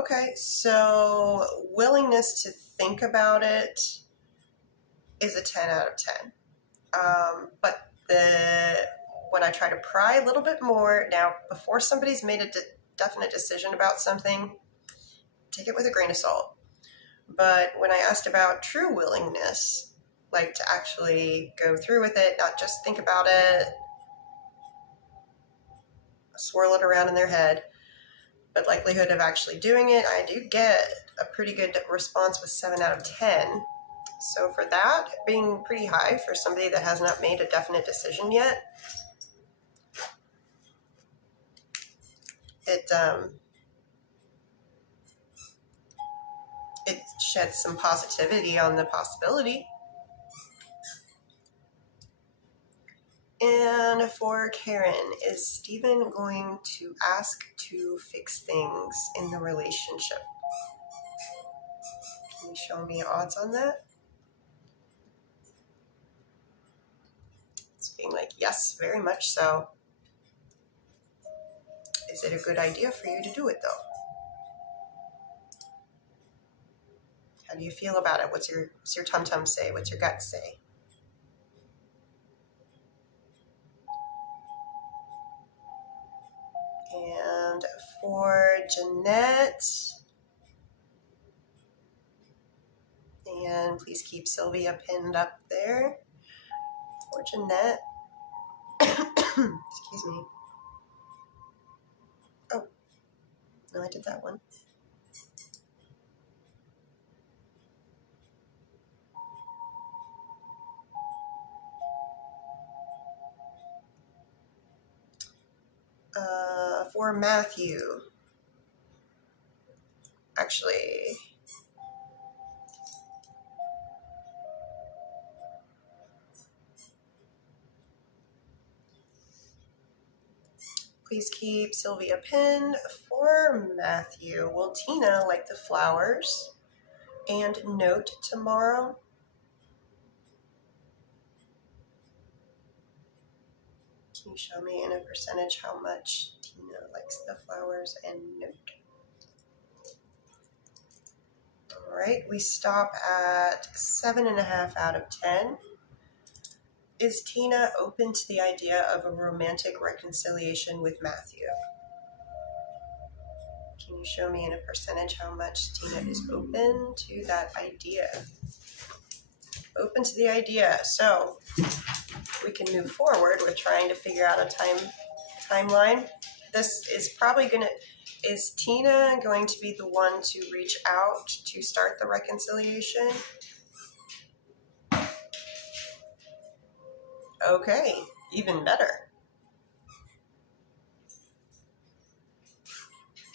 Okay, so willingness to think about it is a 10 out of 10. But when I try to pry a little bit more, now before somebody's made a definite decision about something, take it with a grain of salt. But when I asked about true willingness, like to actually go through with it, not just think about it, swirl it around in their head, but likelihood of actually doing it, I do get a pretty good response with 7 out of 10. So for that being pretty high for somebody that has not made a definite decision yet, it sheds some positivity on the possibility. And for Karen, is Stephen going to ask to fix things in the relationship? Can you show me odds on that? It's being like, yes, very much so. Is it a good idea for you to do it though? How do you feel about it? What's your tum-tum say? What's your gut say? And for Jeanette, and please keep Sylvia pinned up there. For Jeanette, excuse me. Oh, no, I did that one. For Matthew, actually, please keep Sylvia pinned. For Matthew, will Tina like the flowers and note tomorrow? Can you show me in a percentage how much Tina likes the flowers and note? All right, we stop at 7.5 out of 10. Is Tina open to the idea of a romantic reconciliation with Matthew? Can you show me in a percentage how much Tina is open to that idea? Open to the idea. So we can move forward with trying to figure out a timeline. This is probably going to, is Tina going to be the one to reach out to start the reconciliation? Okay, even better.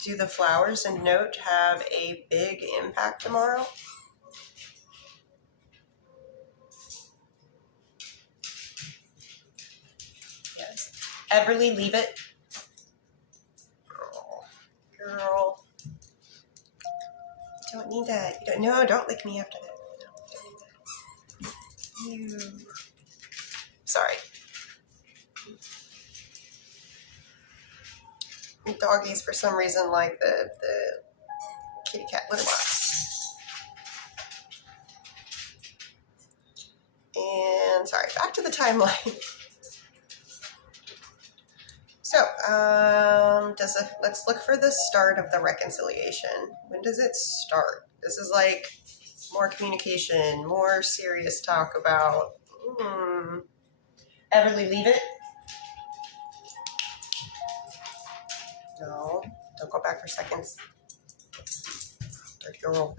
Do the flowers and note have a big impact tomorrow? Yes. Everly, leave it. Oh, girl. You don't need that. You don't, no, don't lick me after that. No, don't need that. You. Sorry. Doggies, for some reason, like the kitty cat litter box. And sorry, back to the timeline. So, let's look for the start of the reconciliation. When does it start? This is like more communication, more serious talk about, Everly, leave it. No, don't go back for seconds. Dirty girl.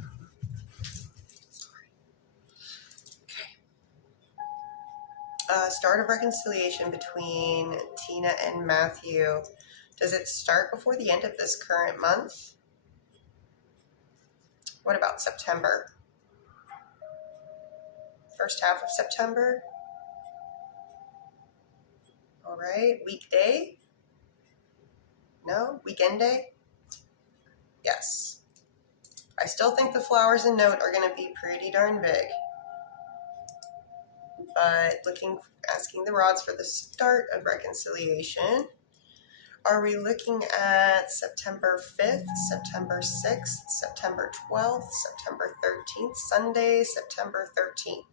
Start of reconciliation between Tina and Matthew. Does it start before the end of this current month? What about September? First half of September? All right, weekday? No, weekend day? Yes. I still think the flowers and note are going to be pretty darn big. But asking the rods for the start of reconciliation. Are we looking at September 5th, September 6th, September 12th, September 13th, Sunday, September 13th?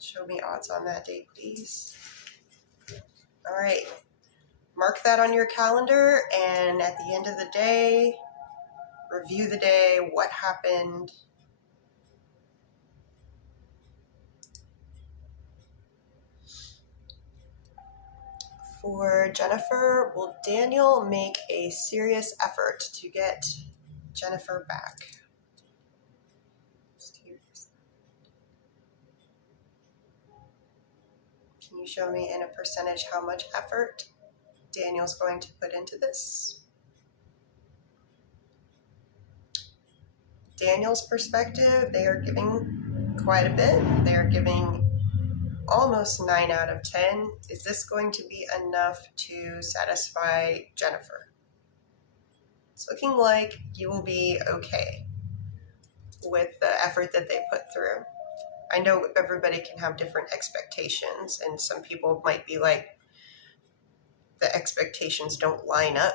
Show me odds on that date, please. All right. Mark that on your calendar, and at the end of the day, review the day, what happened. For Jennifer, will Daniel make a serious effort to get Jennifer back? Can you show me in a percentage how much effort Daniel's going to put into this? Daniel's perspective, they are giving quite a bit. They are giving almost 9 out of 10. Is this going to be enough to satisfy Jennifer? It's looking like you will be okay with the effort that they put through. I know everybody can have different expectations, and some people might be like, the expectations don't line up.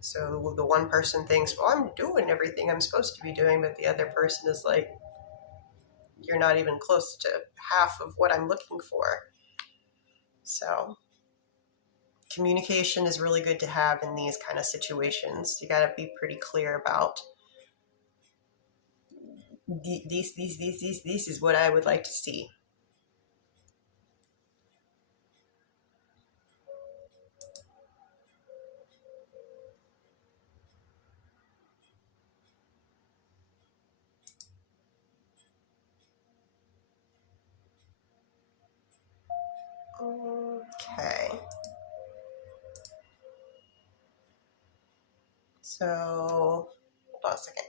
So the one person thinks, well, I'm doing everything I'm supposed to be doing, but the other person is like, you're not even close to half of what I'm looking for. So communication is really good to have in these kind of situations. You got to be pretty clear about this is what I would like to see. Okay. So, hold on a second.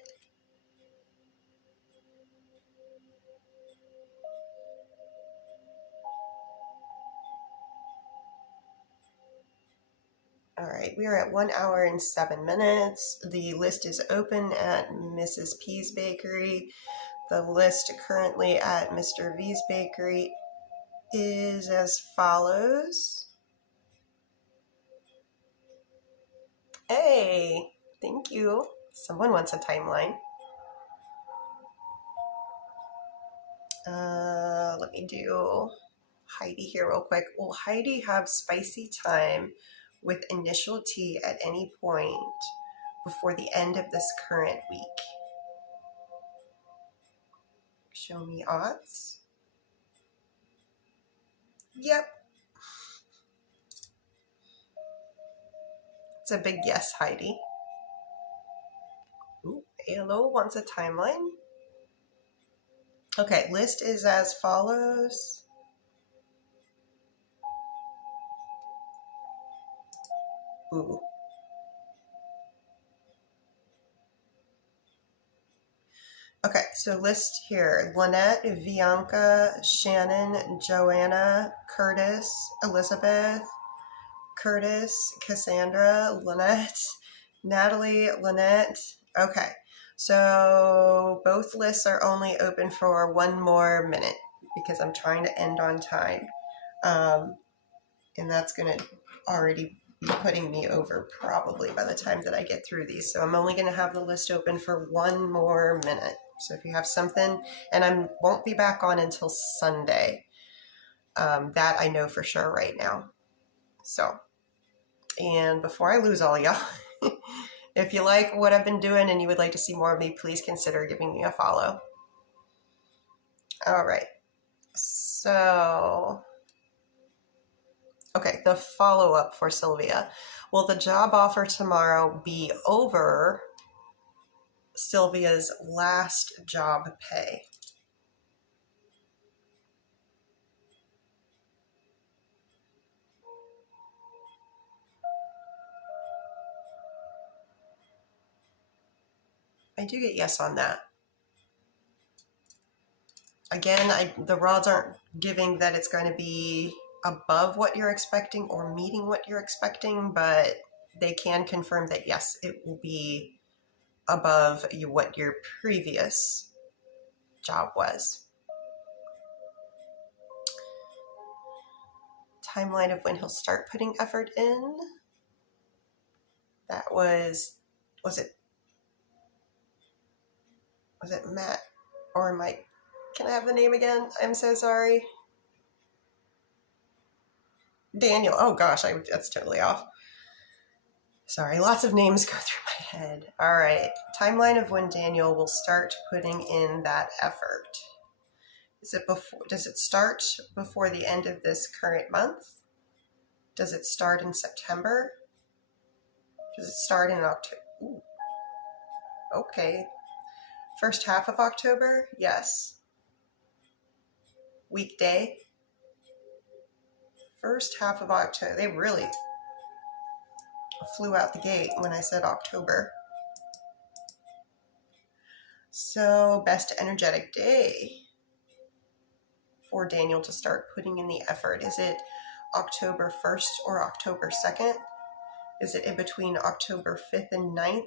All right, we are at 1 hour and 7 minutes. The list is open at Mrs. P's Bakery. The list currently at Mr. V's Bakery is as follows. Hey, thank you. Someone wants a timeline. Let me do Heidi here real quick. Will Heidi have spicy time with initial T at any point before the end of this current week? Show me odds. Yep. It's a big yes, Heidi. Ooh, ALO wants a timeline. Okay, list is as follows. Ooh. Okay, so list here: Lynette, Bianca, Shannon, Joanna, Curtis, Elizabeth, Curtis, Cassandra, Lynette, Natalie, Lynette. Okay, so both lists are only open for 1 more minute because I'm trying to end on time. And that's going to already be putting me over probably by the time that I get through these. So I'm only going to have the list open for 1 more minute. So if you have something, and I won't be back on until Sunday. That I know for sure right now. So, and before I lose all y'all, if you like what I've been doing and you would like to see more of me, please consider giving me a follow. All right. So, okay, the follow-up for Sylvia. Will the job offer tomorrow be over Sylvia's last job pay? I do get yes on that. Again, the rods aren't giving that it's going to be above what you're expecting or meeting what you're expecting, but they can confirm that yes, it will be above what your previous job was. Timeline of when he'll start putting effort in. That was it Matt or Mike? Can I have the name again? I'm so sorry. Daniel. Oh gosh, that's totally off. Sorry, lots of names go through my head. All right, timeline of when Daniel will start putting in that effort. Does it start before the end of this current month? Does it start in September? Does it start in October? Ooh, okay. First half of October? Yes. Weekday? First half of October. They really flew out the gate when I said October. So, best energetic day for Daniel to start putting in the effort. Is it October 1st or October 2nd? Is it in between October 5th and 9th?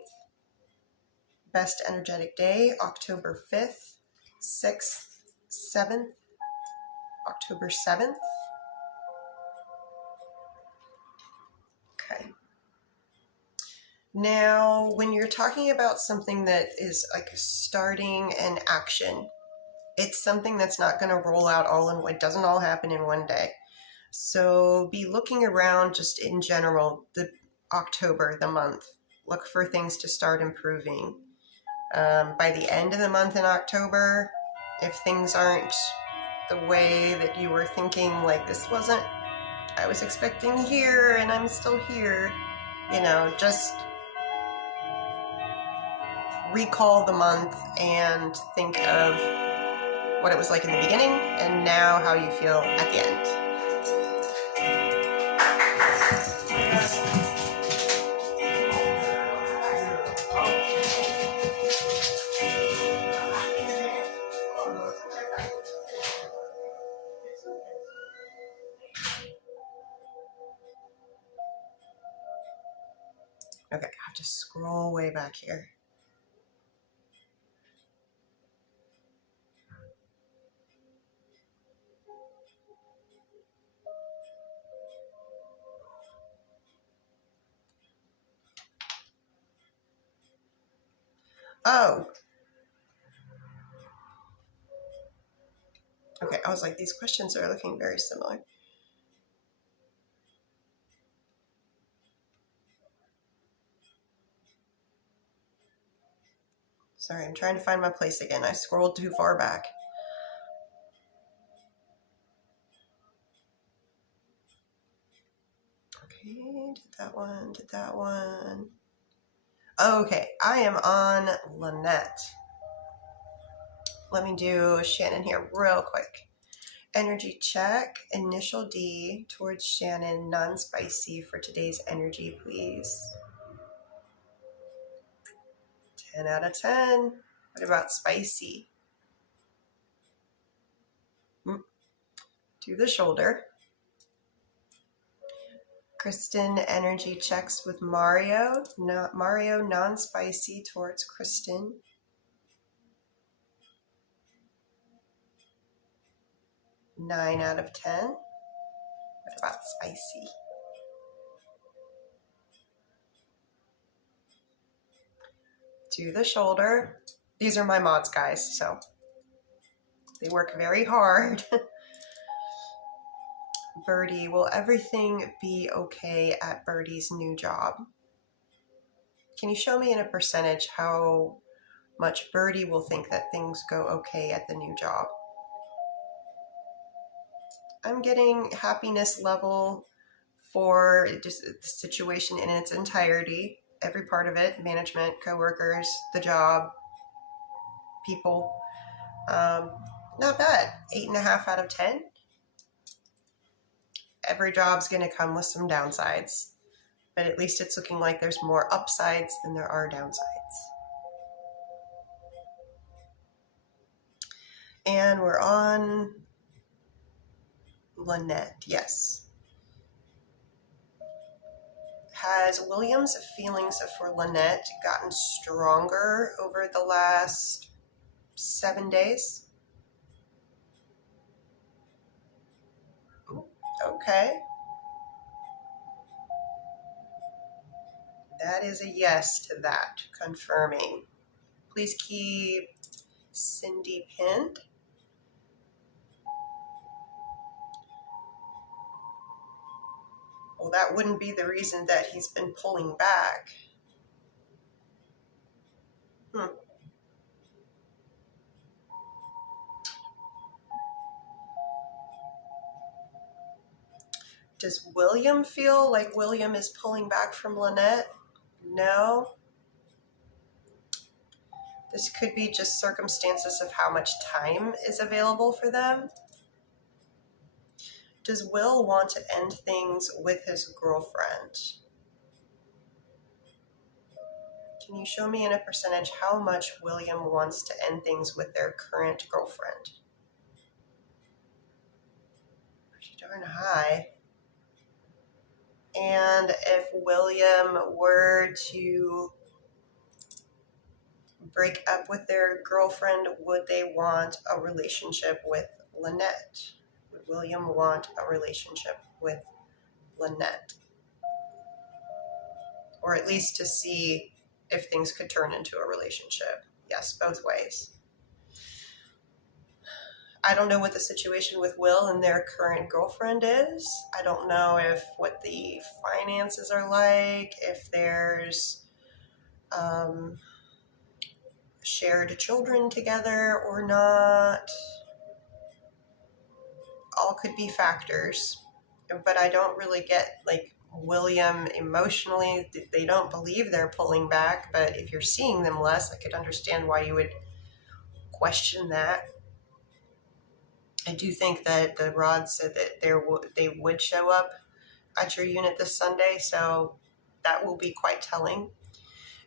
Best energetic day, October 5th, 6th, 7th, October 7th. Okay. Now, when you're talking about something that is like starting an action, it's something that's not going to roll out it doesn't all happen in one day. So be looking around just in general, the October, the month. Look for things to start improving. By the end of the month in October, if things aren't the way that you were thinking, like I was expecting here and I'm still here, just recall the month and think of what it was like in the beginning and now how you feel at the end. Okay, I have to scroll way back here. Oh. Okay, I was like, these questions are looking very similar. Sorry, I'm trying to find my place again. I scrolled too far back. Okay, did that one. Okay, I am on Lynette. Let me do Shannon here real quick. Energy check, initial D towards Shannon, non-spicy for today's energy, please. 10 out of 10. What about spicy? To the shoulder. Kristen, energy checks with Mario. Mario, non-spicy towards Kristen. 9 out of 10. What about spicy? To the shoulder. These are my mods, guys, so they work very hard. Birdie, will everything be okay at Birdie's new job? Can you show me in a percentage how much Birdie will think that things go okay at the new job? I'm getting happiness level for just the situation in its entirety, every part of it, management, coworkers, the job, people. Not bad. 8.5 out of 10. Every job's going to come with some downsides, but at least it's looking like there's more upsides than there are downsides. And we're on Lynette, yes. Has William's feelings for Lynette gotten stronger over the last 7 days? Okay. That is a yes to that, confirming. Please keep Cindy pinned. Well, that wouldn't be the reason that he's been pulling back. Does William feel like William is pulling back from Lynette? No. This could be just circumstances of how much time is available for them. Does Will want to end things with his girlfriend? Can you show me in a percentage how much William wants to end things with their current girlfriend? Pretty darn high. And if William were to break up with their girlfriend, would they want a relationship with Lynette? Would William want a relationship with Lynette? Or at least to see if things could turn into a relationship. Yes, both ways. I don't know what the situation with Will and their current girlfriend is. I don't know what the finances are like, if there's shared children together or not. All could be factors, but I don't really get like William emotionally. They don't believe they're pulling back, but if you're seeing them less, I could understand why you would question that. I do think that the Rod said that they would show up at your unit this Sunday, so that will be quite telling.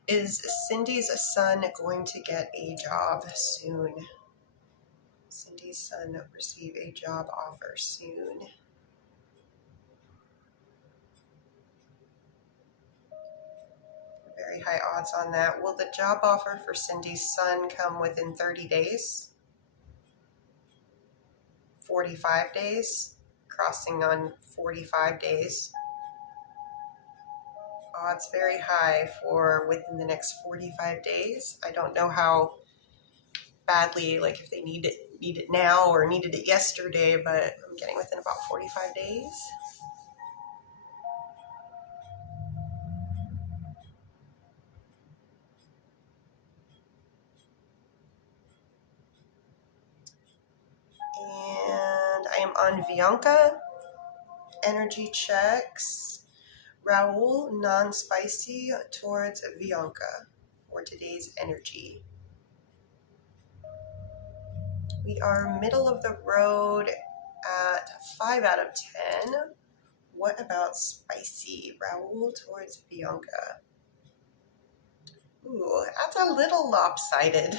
Is Cindy's son going to get a job soon? Cindy's son receive a job offer soon. Very high odds on that. Will the job offer for Cindy's son come within 30 days? 45 days? Crossing on 45 days. Odds very high for within the next 45 days. I don't know how badly, like if they need it now or needed it yesterday, but I'm getting within about 45 days. And I am on Bianca. Energy checks. Raul, non-spicy towards Bianca for today's energy. We are middle of the road at 5 out of 10. What about spicy? Raul towards Bianca. Ooh, that's a little lopsided.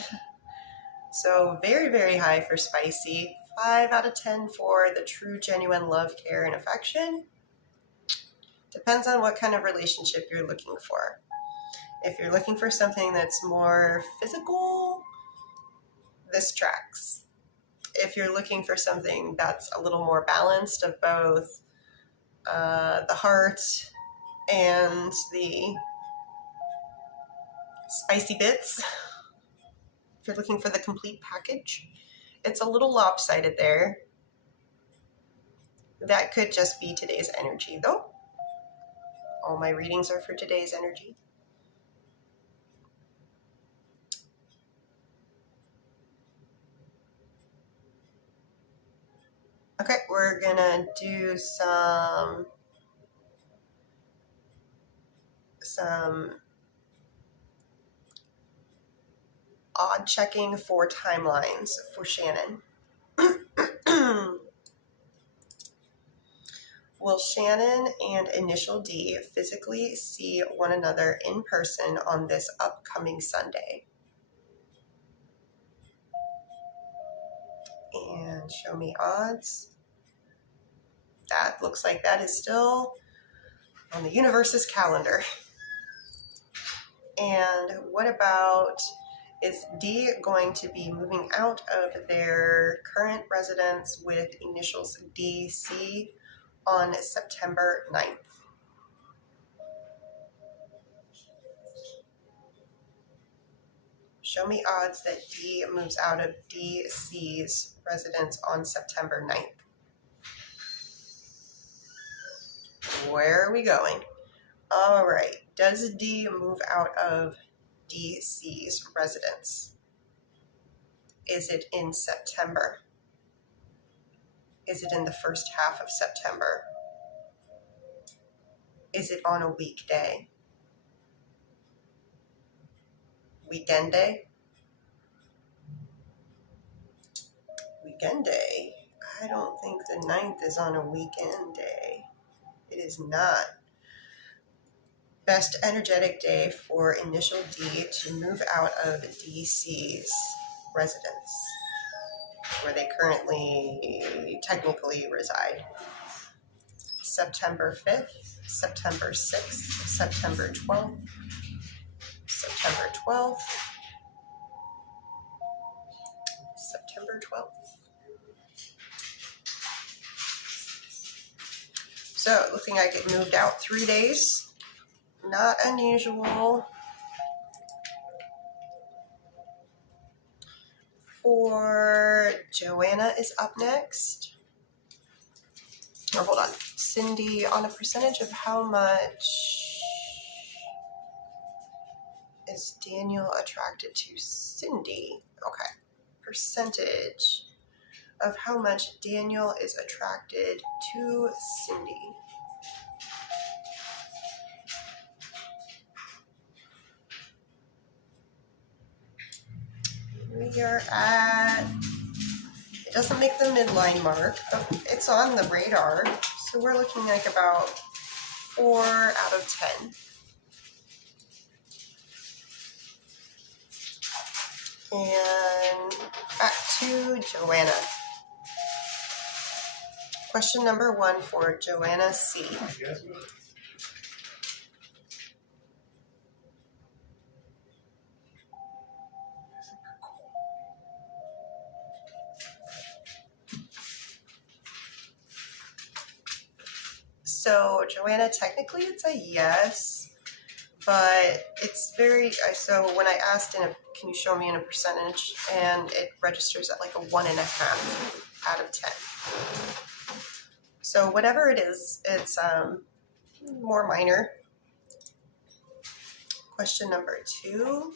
So very, very high for spicy. 5 out of 10 for the true, genuine love, care, and affection. Depends on what kind of relationship you're looking for. If you're looking for something that's more physical, this tracks. If you're looking for something that's a little more balanced of both the heart and the spicy bits, if you're looking for the complete package, it's a little lopsided there. That could just be today's energy, though. All my readings are for today's energy. Okay, we're gonna do some odd checking for timelines for Shannon. Will Shannon and Initial D physically see one another in person on this upcoming Sunday? And show me odds. That looks like that is still on the universe's calendar. And what about, is D going to be moving out of their current residence with initials DC on September 9th? Show me odds that D moves out of DC's residence on September 9th. Where are we going? All right. Does D move out of DC's residence? Is it in September? Is it in the first half of September? Is it on a weekday? Weekend day? Weekend day. I don't think the 9th is on a weekend day. It is not. Best energetic day for initial D to move out of DC's residence, where they currently technically reside. September 5th, September 6th, September 12th, September 12th, September 12th. So looking like it moved out 3 days. Not unusual for Joanna is up next. Or hold on, Cindy, on a percentage of how much is Daniel attracted to Cindy? Okay, percentage of how much Daniel is attracted to Cindy. We are at, it doesn't make the midline mark, but it's on the radar. So we're looking like about 4 out of 10. And back to Joanna. Question number 1 for Joanna C. So Joanna, technically it's a yes, but it's very, so when I asked can you show me in a percentage, and it registers at like a 1.5 out of 10. So whatever it is, it's more minor. Question number 2.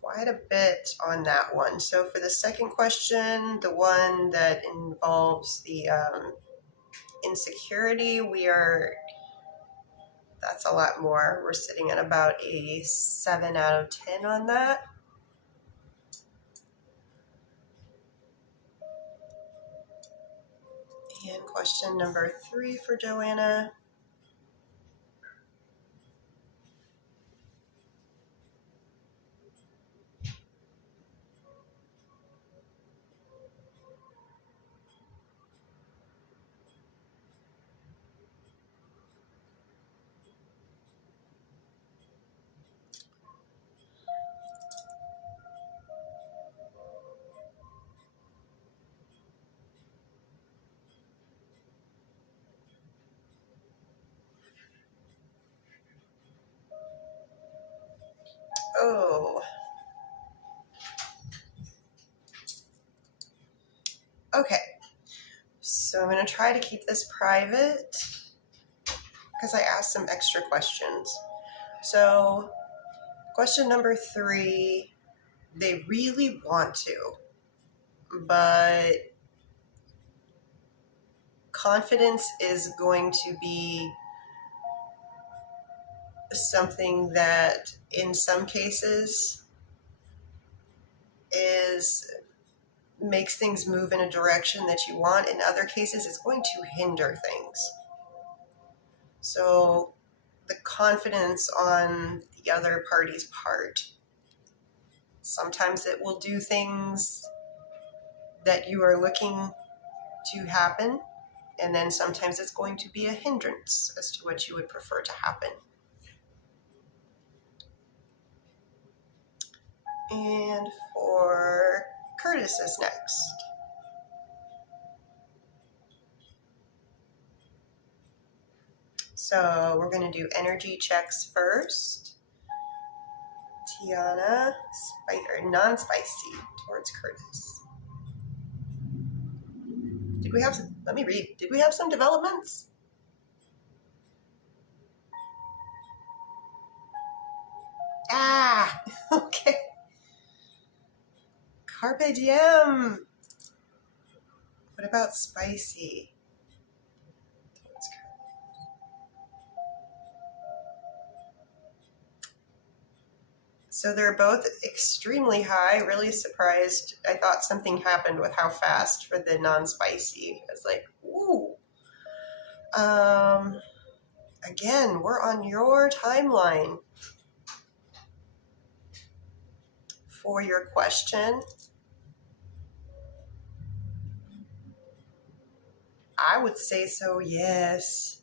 Quite a bit on that one. So for the second question, the one that involves the insecurity, that's a lot more. We're sitting at about a 7 out of 10 on that. And question number 3 for Joanna. Oh. Okay. So I'm going to try to keep this private because I asked some extra questions. So question number 3, they really want to, but confidence is going to be something that in some cases makes things move in a direction that you want. In other cases, it's going to hinder things. So the confidence on the other party's part, sometimes it will do things that you are looking to happen, and then sometimes it's going to be a hindrance as to what you would prefer to happen. And for Curtis is next. So we're going to do energy checks first. Tiana, non-spicy towards Curtis. Did we have some, let me read. Did we have some developments? Ah, okay. Carpe diem. What about spicy? So they're both extremely high. Really surprised. I thought something happened with how fast for the non-spicy. I was like, ooh. Again, we're on your timeline for your question. I would say so, yes.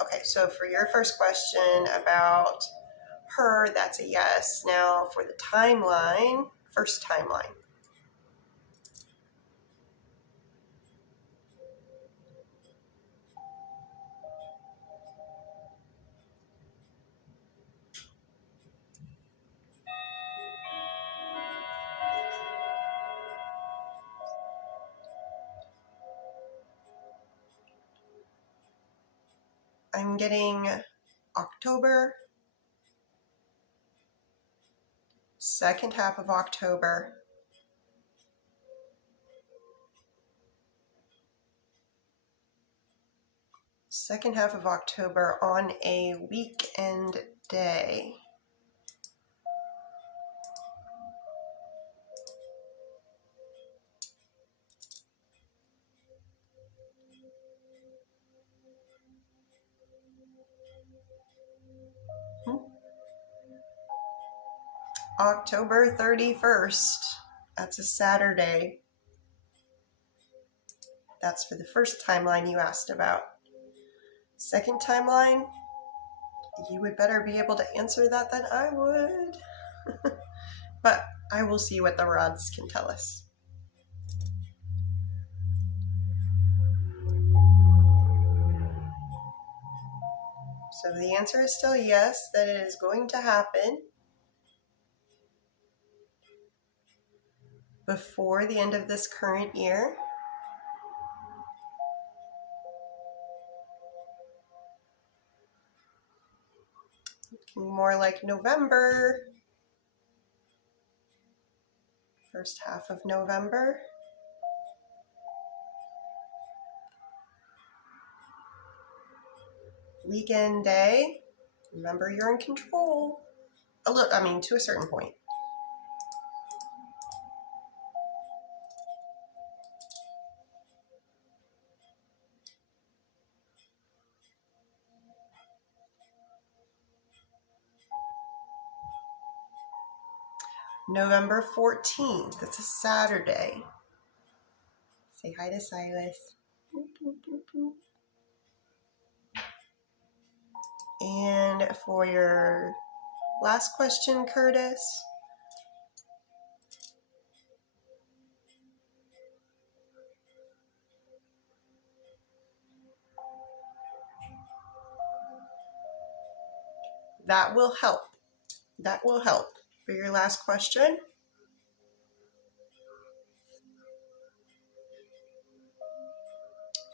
Okay, so for your first question about her, that's a yes. Now for the timeline, first timeline. I'm getting October, second half of October. Second half of October on a weekend day. October 31st. That's a Saturday. That's for the first timeline you asked about. Second timeline, you would better be able to answer that than I would. But I will see what the rods can tell us. So the answer is still yes, that it is going to happen before the end of this current year. Looking more like November, first half of November. Weekend day, remember you're in control. I mean, to a certain point. November 14th, it's a Saturday. Say hi to Silas. And for your last question, Curtis, that will help. That will help for your last question.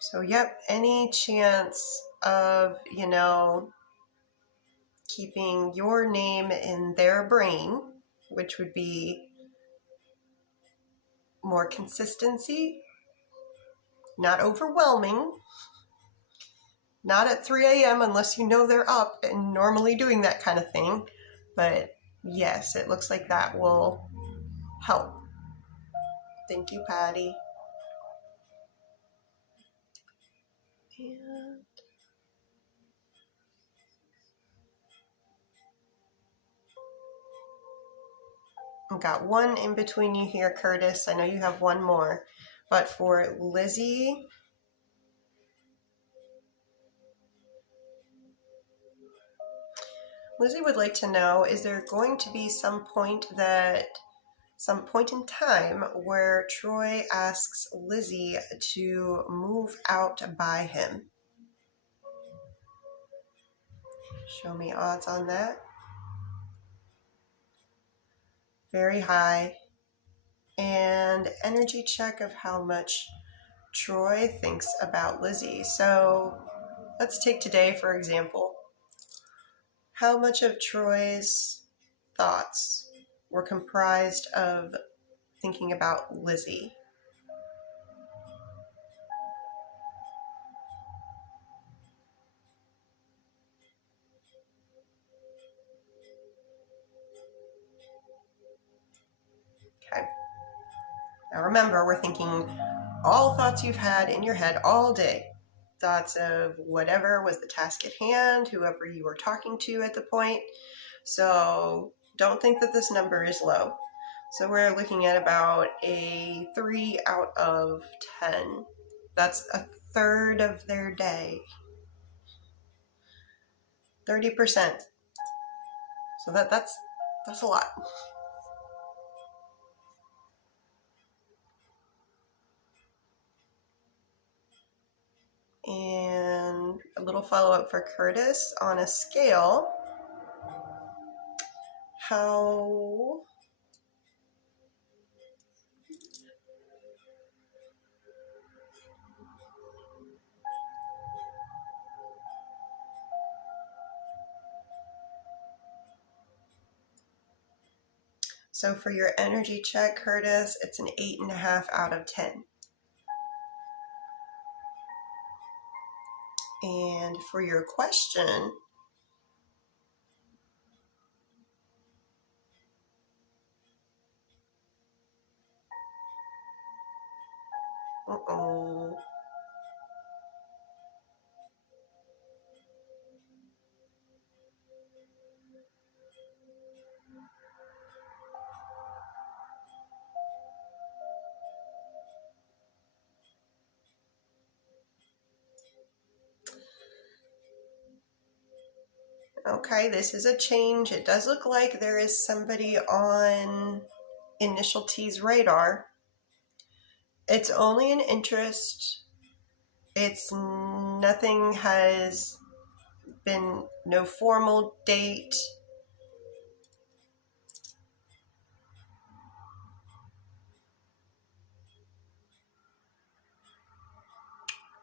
So, yep, any chance of, keeping your name in their brain, which would be more consistency, not overwhelming, not at 3 a.m. unless you know they're up and normally doing that kind of thing. But yes, it looks like that will help. Thank you, Patty. And I've got one in between you here, Curtis. I know you have one more. But for Lizzie Lizzie would like to know, is there going to be some point in time where Troy asks Lizzie to move out by him? Show me odds on that. Very high. And energy check of how much Troy thinks about Lizzie. So let's take today, for example. How much of Troy's thoughts were comprised of thinking about Lizzie? Okay. Now remember, we're thinking all thoughts you've had in your head all day. Thoughts of whatever was the task at hand, whoever you were talking to at the point. So don't think that this number is low. So we're looking at about a 3 out of 10. That's a third of their day. 30%. So that's a lot. And a little follow-up for Curtis. On a scale, how so for your energy check, Curtis, it's an 8.5 out of 10. And for your question, okay, this is a change. It does look like there is somebody on Initial T's radar. It's only an interest. It's nothing has been, no formal date.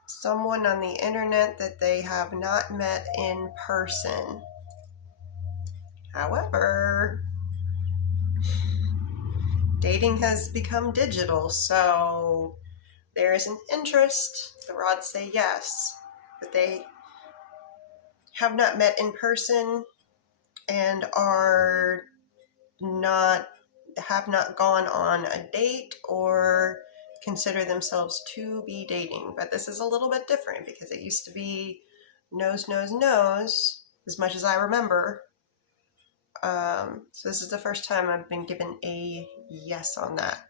Someone on the internet that they have not met in person. However, dating has become digital, so there is an interest. The rods say yes, but they have not met in person and have not gone on a date or consider themselves to be dating. But this is a little bit different because it used to be nose, nose, nose, as much as I remember. So this is the first time I've been given a yes on that.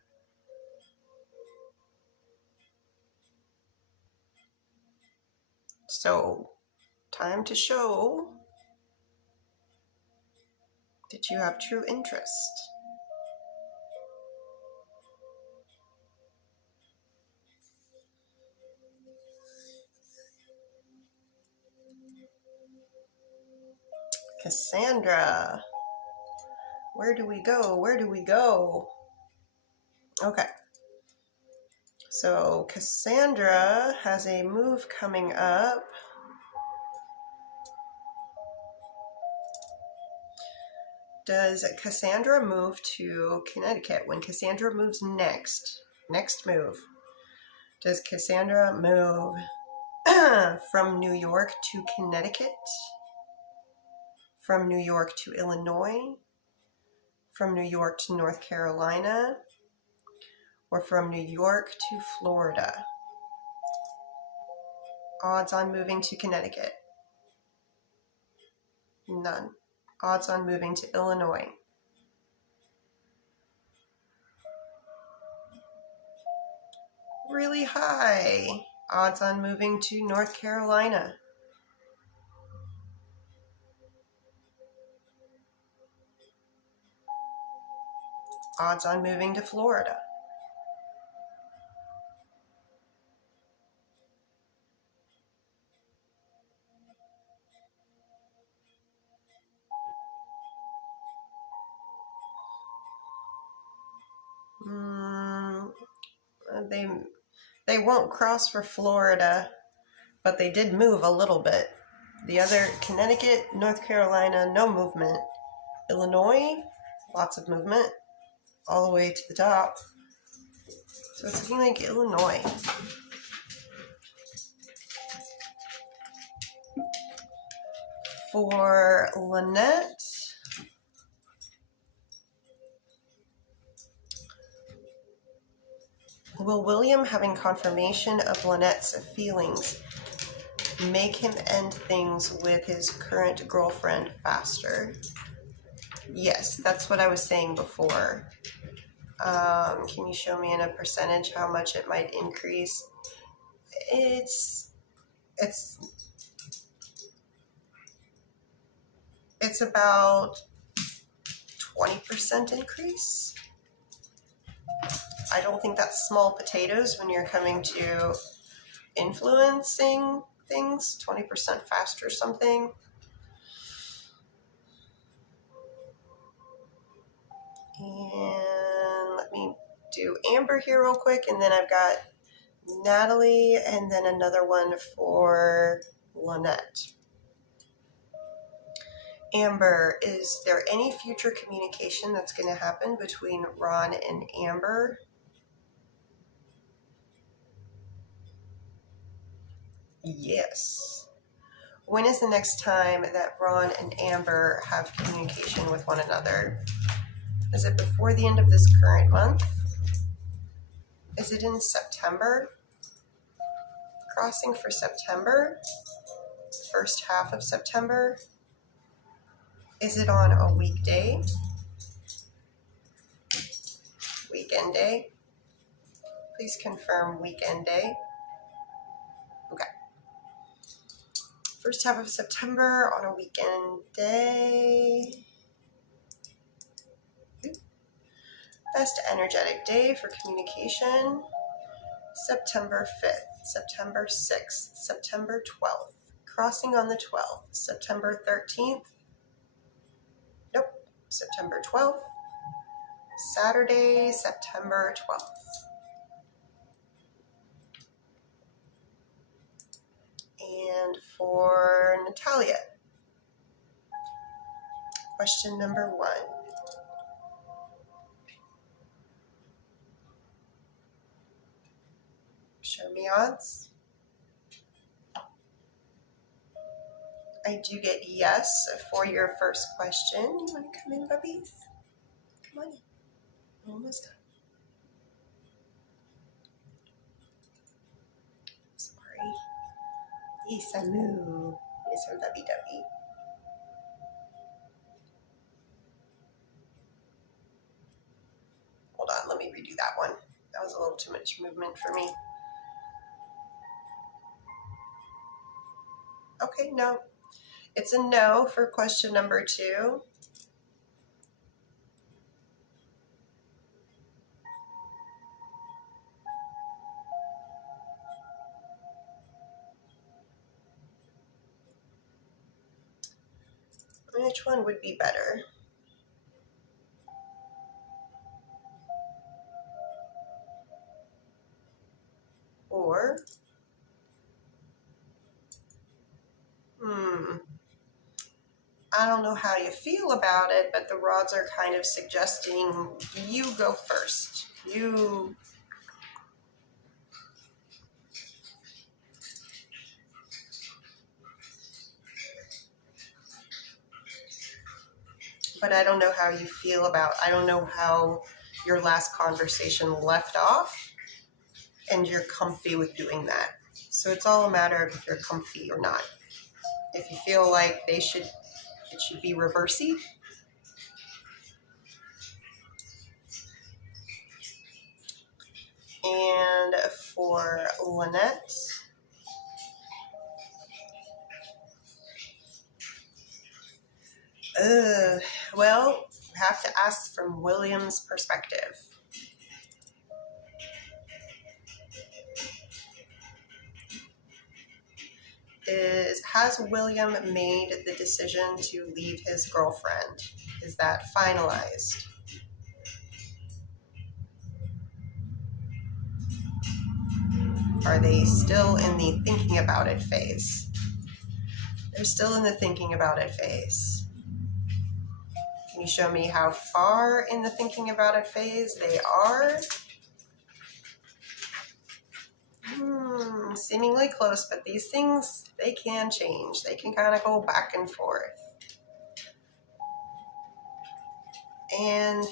So, time to show that you have true interest. Cassandra, where do we go? Where do we go? Okay. So Cassandra has a move coming up. Does Cassandra move to Connecticut? When Cassandra moves next move, does Cassandra move from New York to Connecticut? From New York to Illinois? From New York to North Carolina? Or from New York to Florida? Odds on moving to Connecticut? None. Odds on moving to Illinois? Really high. Odds on moving to North Carolina? Odds on moving to Florida. They won't cross for Florida, but they did move a little bit. The other, Connecticut, North Carolina, no movement. Illinois, lots of movement, all the way to the top. So it's looking like Illinois. For Lynette, will William having confirmation of Lynette's feelings make him end things with his current girlfriend faster? Yes, that's what I was saying before. Can you show me in a percentage how much it might increase? It's about 20% increase. I don't think that's small potatoes when you're coming to influencing things. 20% faster something. And let me do Amber here real quick, and then I've got Natalie, and then another one for Lynette. Amber, is there any future communication that's going to happen between Ron and Amber? Yes. When is the next time that Ron and Amber have communication with one another? Is it before the end of this current month? Is it in September? Crossing for September? First half of September? Is it on a weekday? Weekend day? Please confirm weekend day. Okay. First half of September on a weekend day. Best energetic day for communication. September 5th, September 6th, September 12th. Crossing on the 12th. September 13th. Nope. September 12th. Saturday, September 12th. And for Natalia, question number 1. Show me odds. I do get yes for your first question. You want to come in, puppies? Come on in. Almost done. Sorry. Yes, I move. Yes, her lovey-dovey. Hold on, let me redo that one. That was a little too much movement for me. Okay, no. It's a no for question number 2. Which one would be better? Or, I don't know how you feel about it, but the rods are kind of suggesting you go first. But I don't know how you feel about, I don't know how your last conversation left off, and you're comfy with doing that. So it's all a matter of if you're comfy or not. If you feel like it should be reversey. And for Lynette, well, have to ask from William's perspective. Has William made the decision to leave his girlfriend? Is that finalized? Are they still in the thinking about it phase? They're still in the thinking about it phase. Can you show me how far in the thinking about it phase they are? Seemingly close, but these things, they can change. They can kind of go back and forth. And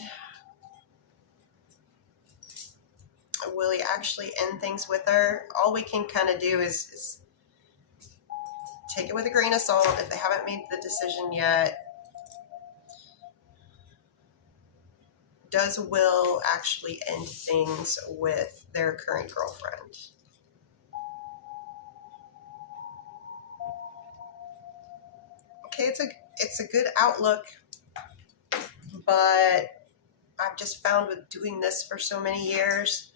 will he actually end things with her? All we can kind of do is take it with a grain of salt if they haven't made the decision yet. Does Will actually end things with their current girlfriend? Okay, it's a good outlook, but I've just found with doing this for so many years,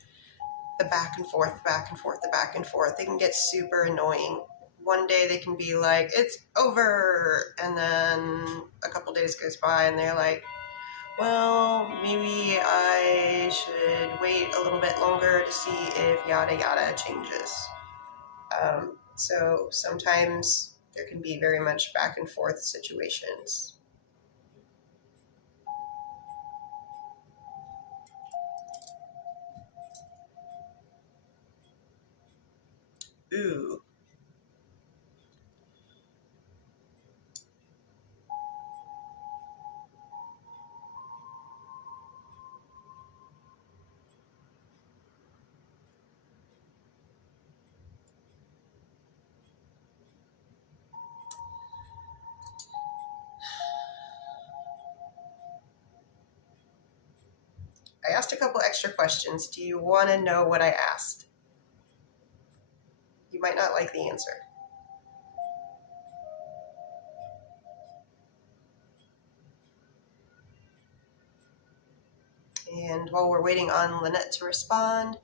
the back and forth, the back and forth, the back and forth, they can get super annoying. One day they can be like, it's over, and then a couple days goes by and they're like, well, maybe I should wait a little bit longer to see if yada yada changes. So sometimes there can be very much back and forth situations. Ooh. I asked a couple extra questions. Do you want to know what I asked? You might not like the answer. And while we're waiting on Lynette to respond,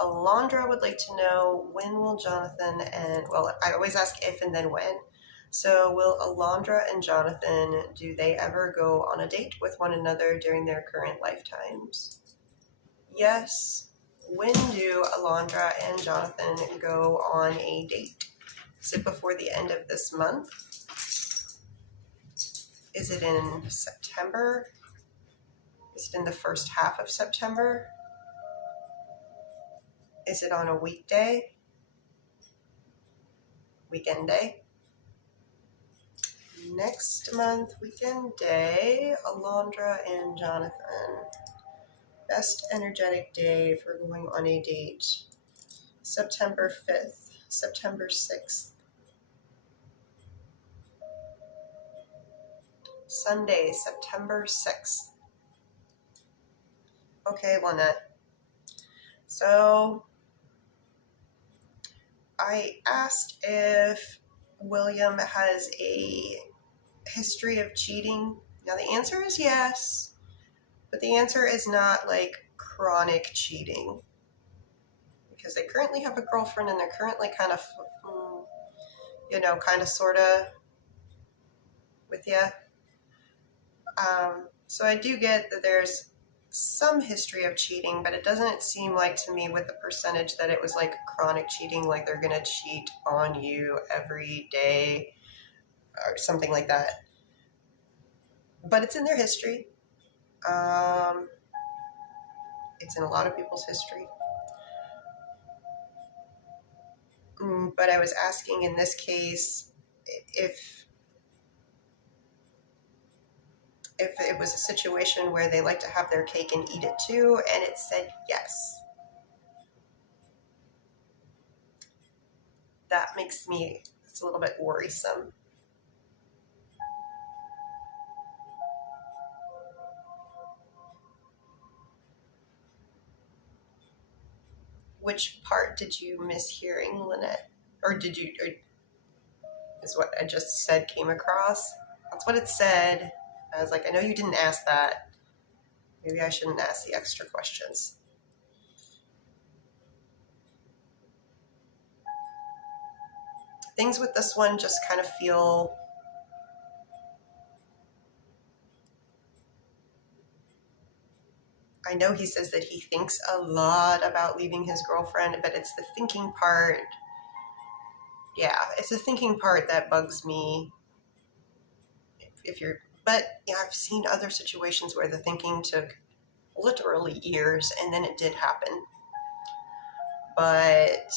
Alondra would like to know, when will Jonathan and, well, I always ask if and then when. So will Alondra and Jonathan, do they ever go on a date with one another during their current lifetimes? Yes. When do Alondra and Jonathan go on a date? Is it before the end of this month? Is it in September? Is it in the first half of September? Is it on a weekday? Weekend day? Next month, weekend day, Alondra and Jonathan. Best energetic day for going on a date. September 5th, September 6th. Sunday, September 6th. Okay, Lynette. So I asked if William has a history of cheating. Now the answer is yes, but the answer is not like chronic cheating, because they currently have a girlfriend and they're currently kind of, kind of, sort of with you. So I do get that there's some history of cheating, but it doesn't seem like to me with the percentage that it was like chronic cheating, like they're going to cheat on you every day or something like that. But it's in their history. It's in a lot of people's history. But I was asking in this case if it was a situation where they like to have their cake and eat it too, and it said yes. That makes me, it's a little bit worrisome. Which part did you miss hearing, Lynette? Or is what I just said came across? That's what it said. I was like, I know you didn't ask that. Maybe I shouldn't ask the extra questions. Things with this one just kind of feel I know he says that he thinks a lot about leaving his girlfriend, but it's the thinking part. Yeah, it's the thinking part that bugs me. If you're, but yeah, I've seen other situations where the thinking took literally years and then it did happen. But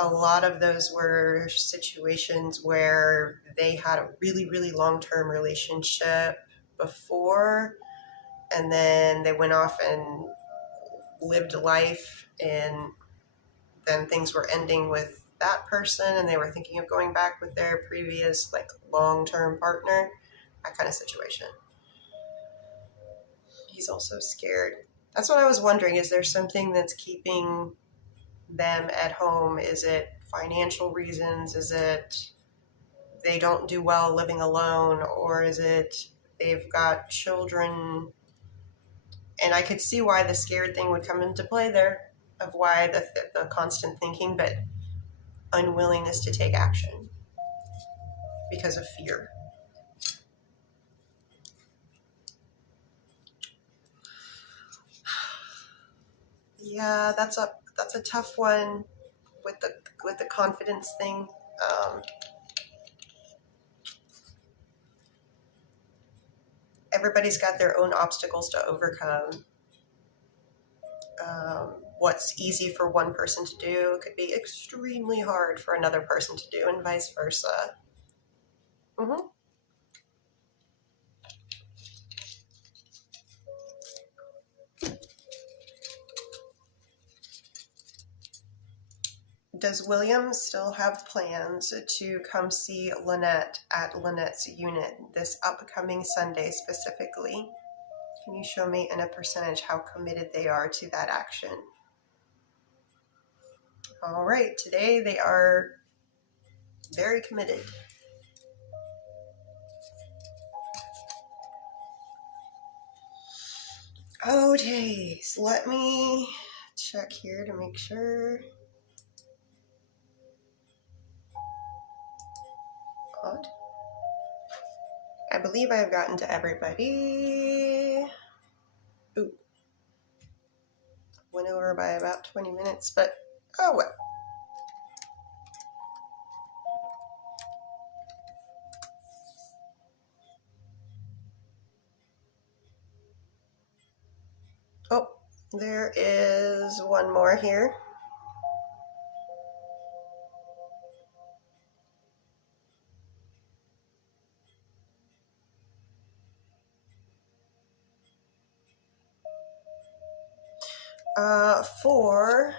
a lot of those were situations where they had a really, really long-term relationship before, and then they went off and lived life, and then things were ending with that person and they were thinking of going back with their previous like long-term partner, that kind of situation. He's also scared. That's what I was wondering. Is there something that's keeping them at home? Is it financial reasons? Is it they don't do well living alone? Or is it they've got children? And I could see why the scared thing would come into play there, of why the constant thinking, but unwillingness to take action because of fear. Yeah, that's a tough one with the confidence thing. Everybody's got their own obstacles to overcome. What's easy for one person to do could be extremely hard for another person to do, and vice versa. Mm-hmm. Does William still have plans to come see Lynette at Lynette's unit this upcoming Sunday specifically? Can you show me in a percentage how committed they are to that action? All right, today they are very committed. Oh, geez. Let me check here to make sure. Odd. I believe I've gotten to everybody. Ooh. Went over by about 20 minutes, but oh well. Oh, there is one more here. For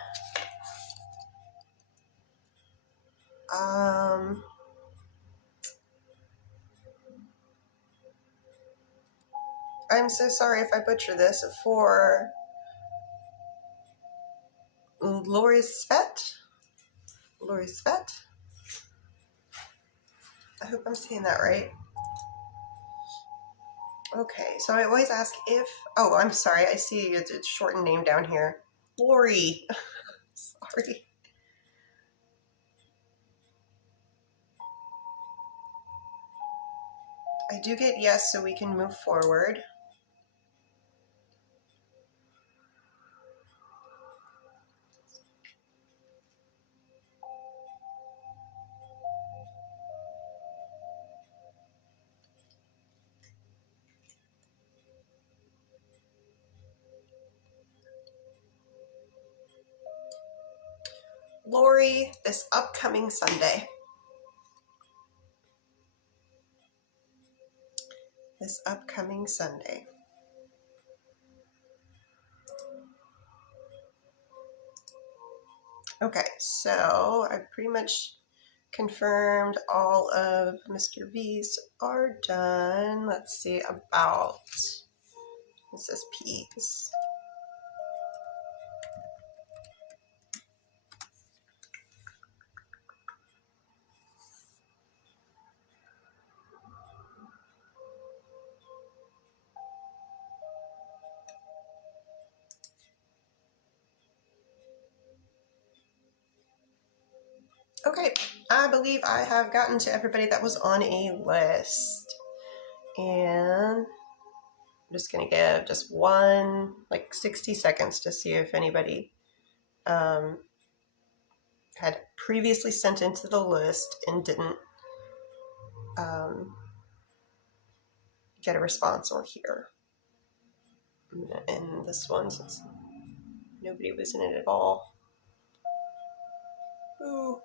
I'm so sorry if I butcher this. For Lori Svet. I hope I'm saying that right. Okay, so I always ask if. Oh, I'm sorry. I see it's a shortened name down here. Lori. Sorry. I do get yes, so we can move forward. Lori, this upcoming Sunday. This upcoming Sunday. Okay, so I've pretty much confirmed all of Mr. V's are done. Let's see about Mrs. P's. Okay, I believe I have gotten to everybody that was on a list. And I'm just going to give just one, like 60 seconds to see if anybody had previously sent into the list and didn't get a response or hear. And this one, since nobody was in it at all. Ooh.